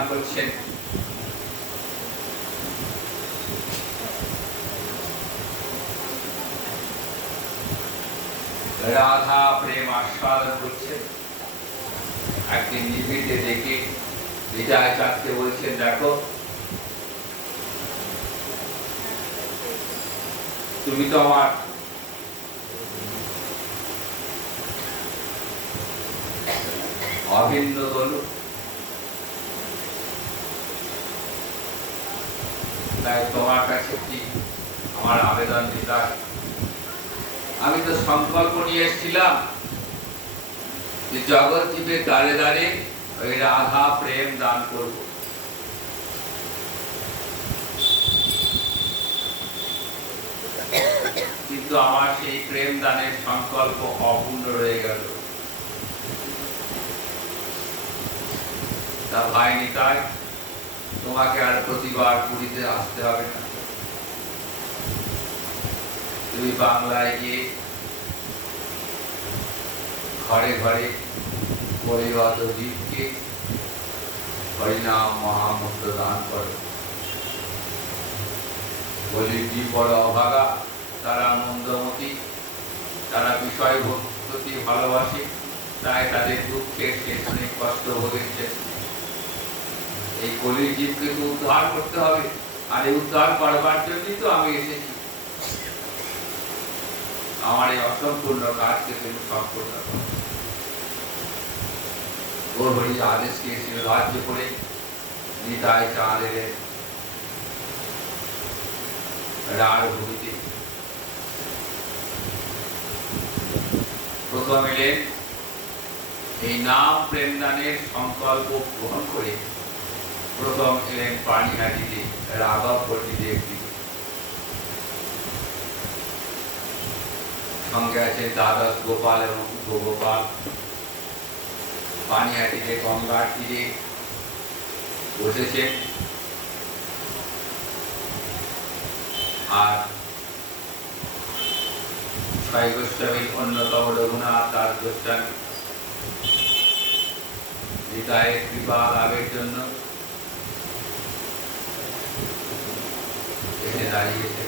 দান করছেন। রাধা প্রেম আস্বাদন করছেন। একদিন নিভৃতে দেখে বিজয় চাঁদকে বলছেন, দেখো তুমি তো আমার অভিন্ন দলু, তাই তোমার কাছে কি আমার আবেদন বিদায়। আমি তো সংকল্প নিয়ে এসেছিলাম যে জগৎ জীবের দ্বারে দ্বারে ওই রাধা প্রেম দান করব। কিন্তু আমার সেই প্রেম দানের সংকল্প অপূর্ণ রয়ে গেল। তা ভাই নিতাই, তোমাকে আর প্রতিবার পুরীতে আসতে হবে না। তুমি বাংলায় গিয়ে ঘরে ঘরে পরিবত জীবকে হরিনাম মহামন্ত্র দান করো। বলি জীব বড় অভাগা, তারা মন্দমতি, তারা বিষয় প্রতি ভালোবাসে, তাই তাদের দুঃখের শেষ নেই, কষ্ট ভোগেছে। এই কলির জীবকে তো উদ্ধার করতে হবে, আর এই উদ্ধার করবার জন্যই তো আমি এসেছি। আমার এই অসম্পূর্ণ কাজকে তুমি সম্পূর্ণ করো। ওর হরি আদেশকে রাজ্য করে নিতাই চাঁদ এলেন রাঢ় ভূমিতে। প্রথম এলেন এই নাম প্রেমদানের সংকল্প গ্রহণ করে। প্রথম এলেন পানিহাটিতে রাঘব পণ্ডিতের দিকে, সঙ্গে আছে দ্বাদশ গোপাল এবং গোপাল। পানিহাটিতে গঙ্গার তীরে বসেছেন। আর ছয় গোস্বামীর অন্যতম রঘুনাথ তার গোস্বামী হৃদয়ের কৃপা লাভের জন্য এসে দাঁড়িয়েছে।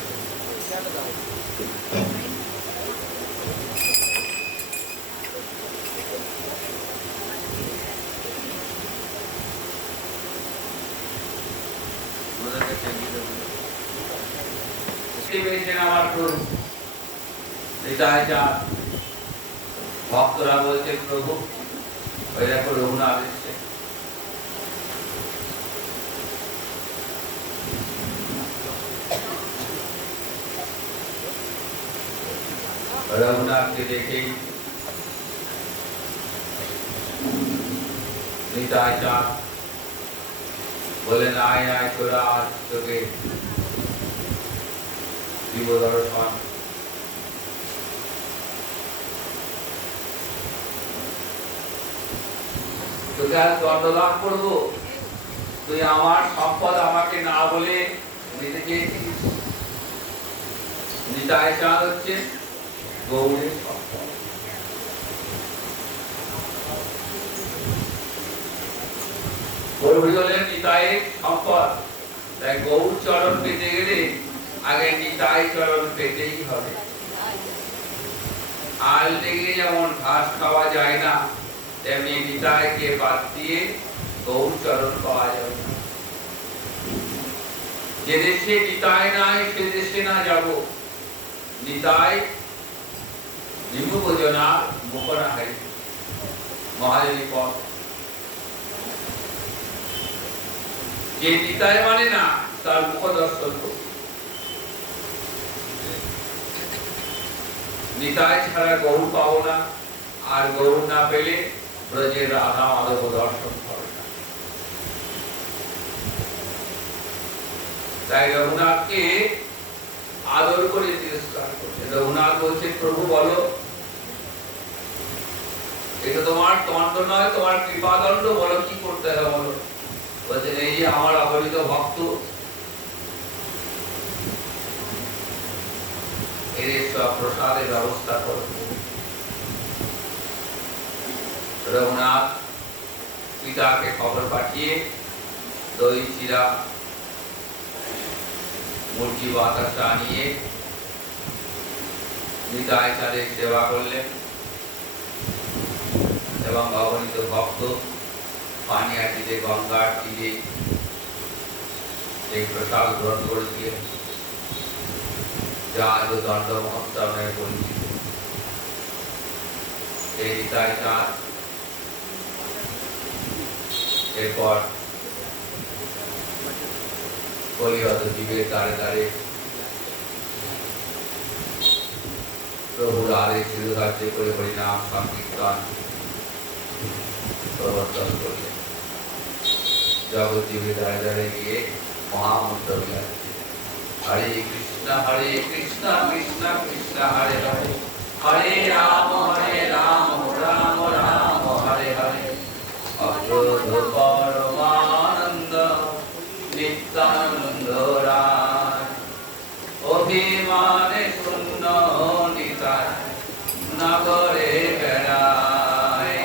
আমার প্রভু হৃদয় চাঁদ, ভক্তরা বলছেন প্রভু ওই দেখো রঘুনাথ এসছে। রঘুনাথকে দেখেই হৃদয় চাঁদ বলেন, আয় আয় তোরা আজ তোকে দিব দর্শন। তোকে আজ দণ্ডলাভ করবো, তুই আমার সম্পদ আমাকে না বলে নিতে চেয়েছিস। নিতাই চাঁদ হচ্ছে গৌরের সম্পদ। গৌর হলেন নিতাইয়ের সম্পদ, তাই গৌর চরণ পেতে গেলে আগে নিতাই চরণ পেতেই হবে। আল থেকে যেমন ঘাস খাওয়া যায় না, তেমনি নিতাইকে বাদ দিয়ে গৌর চরণ পাওয়া যাবে না। যে দেশে নিতাই নাই সে দেশে না যাব। নিতাই নিমুভোজনা মুখনা হারি মহাজনী পথ। যে নিতাই মানে না তার মুখ দর্শন করবে। নিতাই ছাড়া গৌর পাবো না, আর গৌর না পেলে ব্রজের রাধা মাধব দর্শন হবে না। তাই রঘুনাথকে আদর করে তিরস্কার করছে। রঘুনাথ বলছে, প্রভু বলো, এটা তোমার দণ্ড নয়, তোমার কৃপাদণ্ড, বলো কি করতে হবে বলো। বলছেন, এই যে আমার অপরিত ভক্ত, এর সব প্রসাদের ব্যবস্থা করো। রঘুনাথ পিতাকে খবর পাঠিয়ে দই চিরা মুরগি বাতাসা নিয়ে নিতাই চাঁদের সেবা করলেন এবং অগণিত ভক্ত পানিয়াটিতে গঙ্গার তীরে এই প্রসাদ গ্রহণ করেছিলেন, যা আজ দণ্ড মহোৎসব নামে পরিচিত। এই নিতাই চাঁদ এরপর কলিহত জীবের দ্বারে দ্বারে প্রভুর আদেশ শিরোধার্য করে হরিনাম সংকীর্তন প্রবর্তন করলেন। জগৎ জীবের দ্বারে দ্বারে গিয়ে মহামন্ত্র বিলাচ্ছেন, হরে কৃষ্ণ কৃষ্ণ কৃষ্ণ হরে হরে, হরে রাম রাম রাম হরে হরে, অক্রোধ পরমানন্দ নিত্যানন্দ রায়, অভিমানে শূন্য নিতাই নগরে বেড়ায়,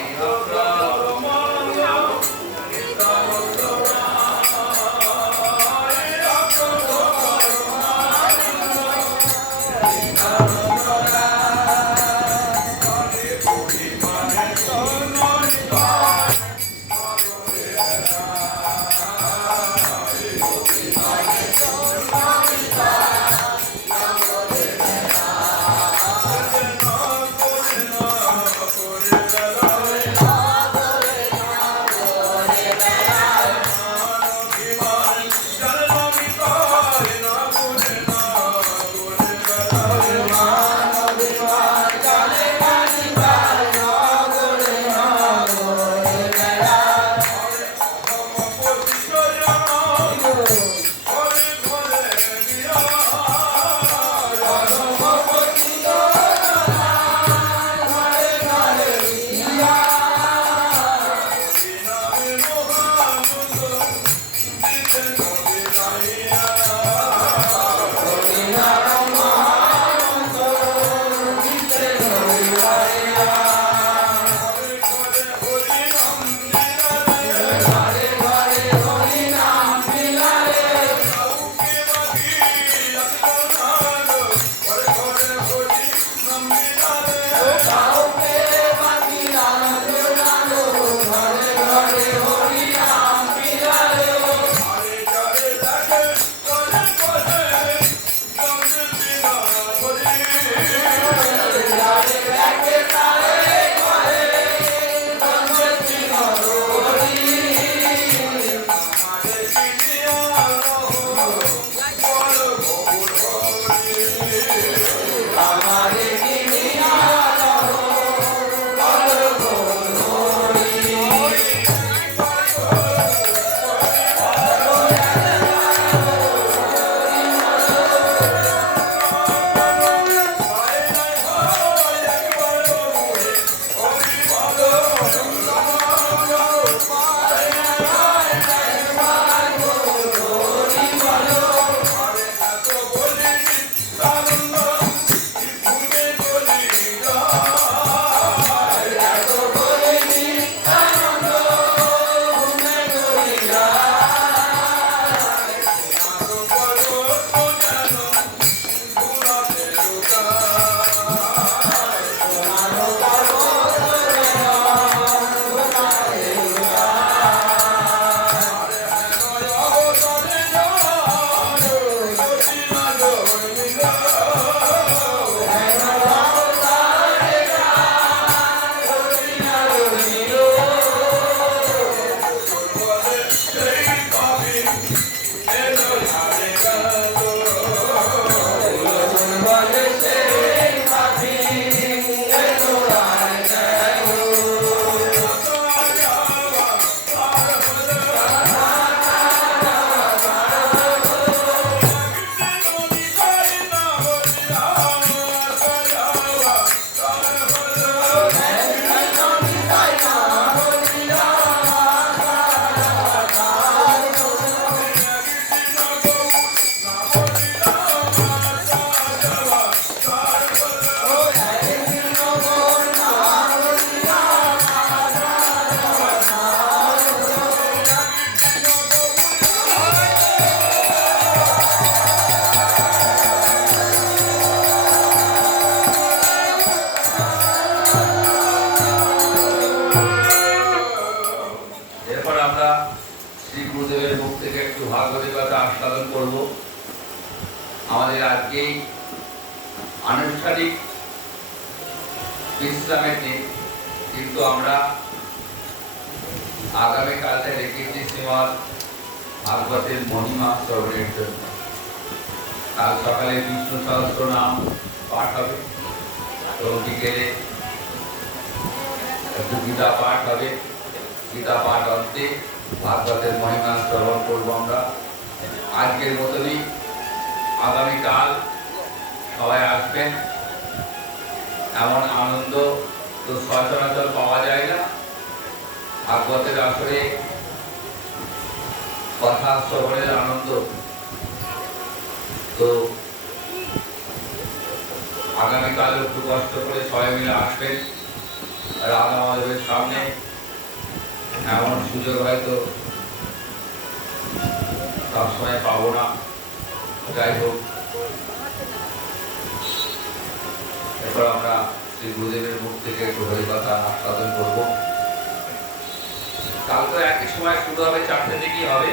আজকে আনুষ্ঠানিক বিশ্রামের দিন, কিন্তু আমরা আগামীকালটা রেখেছি শ্রীমৎ ভাগবতের মহিমা শ্রবণের জন্য। কাল সকালে বিষ্ণু সহস্র নাম পাঠ হবে এবং বিকেলে একটু গীতা পাঠ হবে। গীতা পাঠ অন্তে ভাগবতের মহিমা শ্রবণ করবো আমরা। আজকের মতনই আগামীকাল সবাই আসবেন। এমন আনন্দ তো সচরাচর পাওয়া যায় না। ভাগবতের আসরে কথা শ্রবণের আনন্দ তো আগামীকাল একটু কষ্ট করে সবাই মিলে আসবেন। রাধা মাধবের সামনে এমন সুযোগ হয়তো সবসময় পাবো না। যাই হোক, এরপর আমরা শ্রী গুরুদেবের মুখ থেকে একটু হরিকথা আস্বাদন করবো। কাল তো একই সময় শুরু হবে, 4টে থেকেই হবে।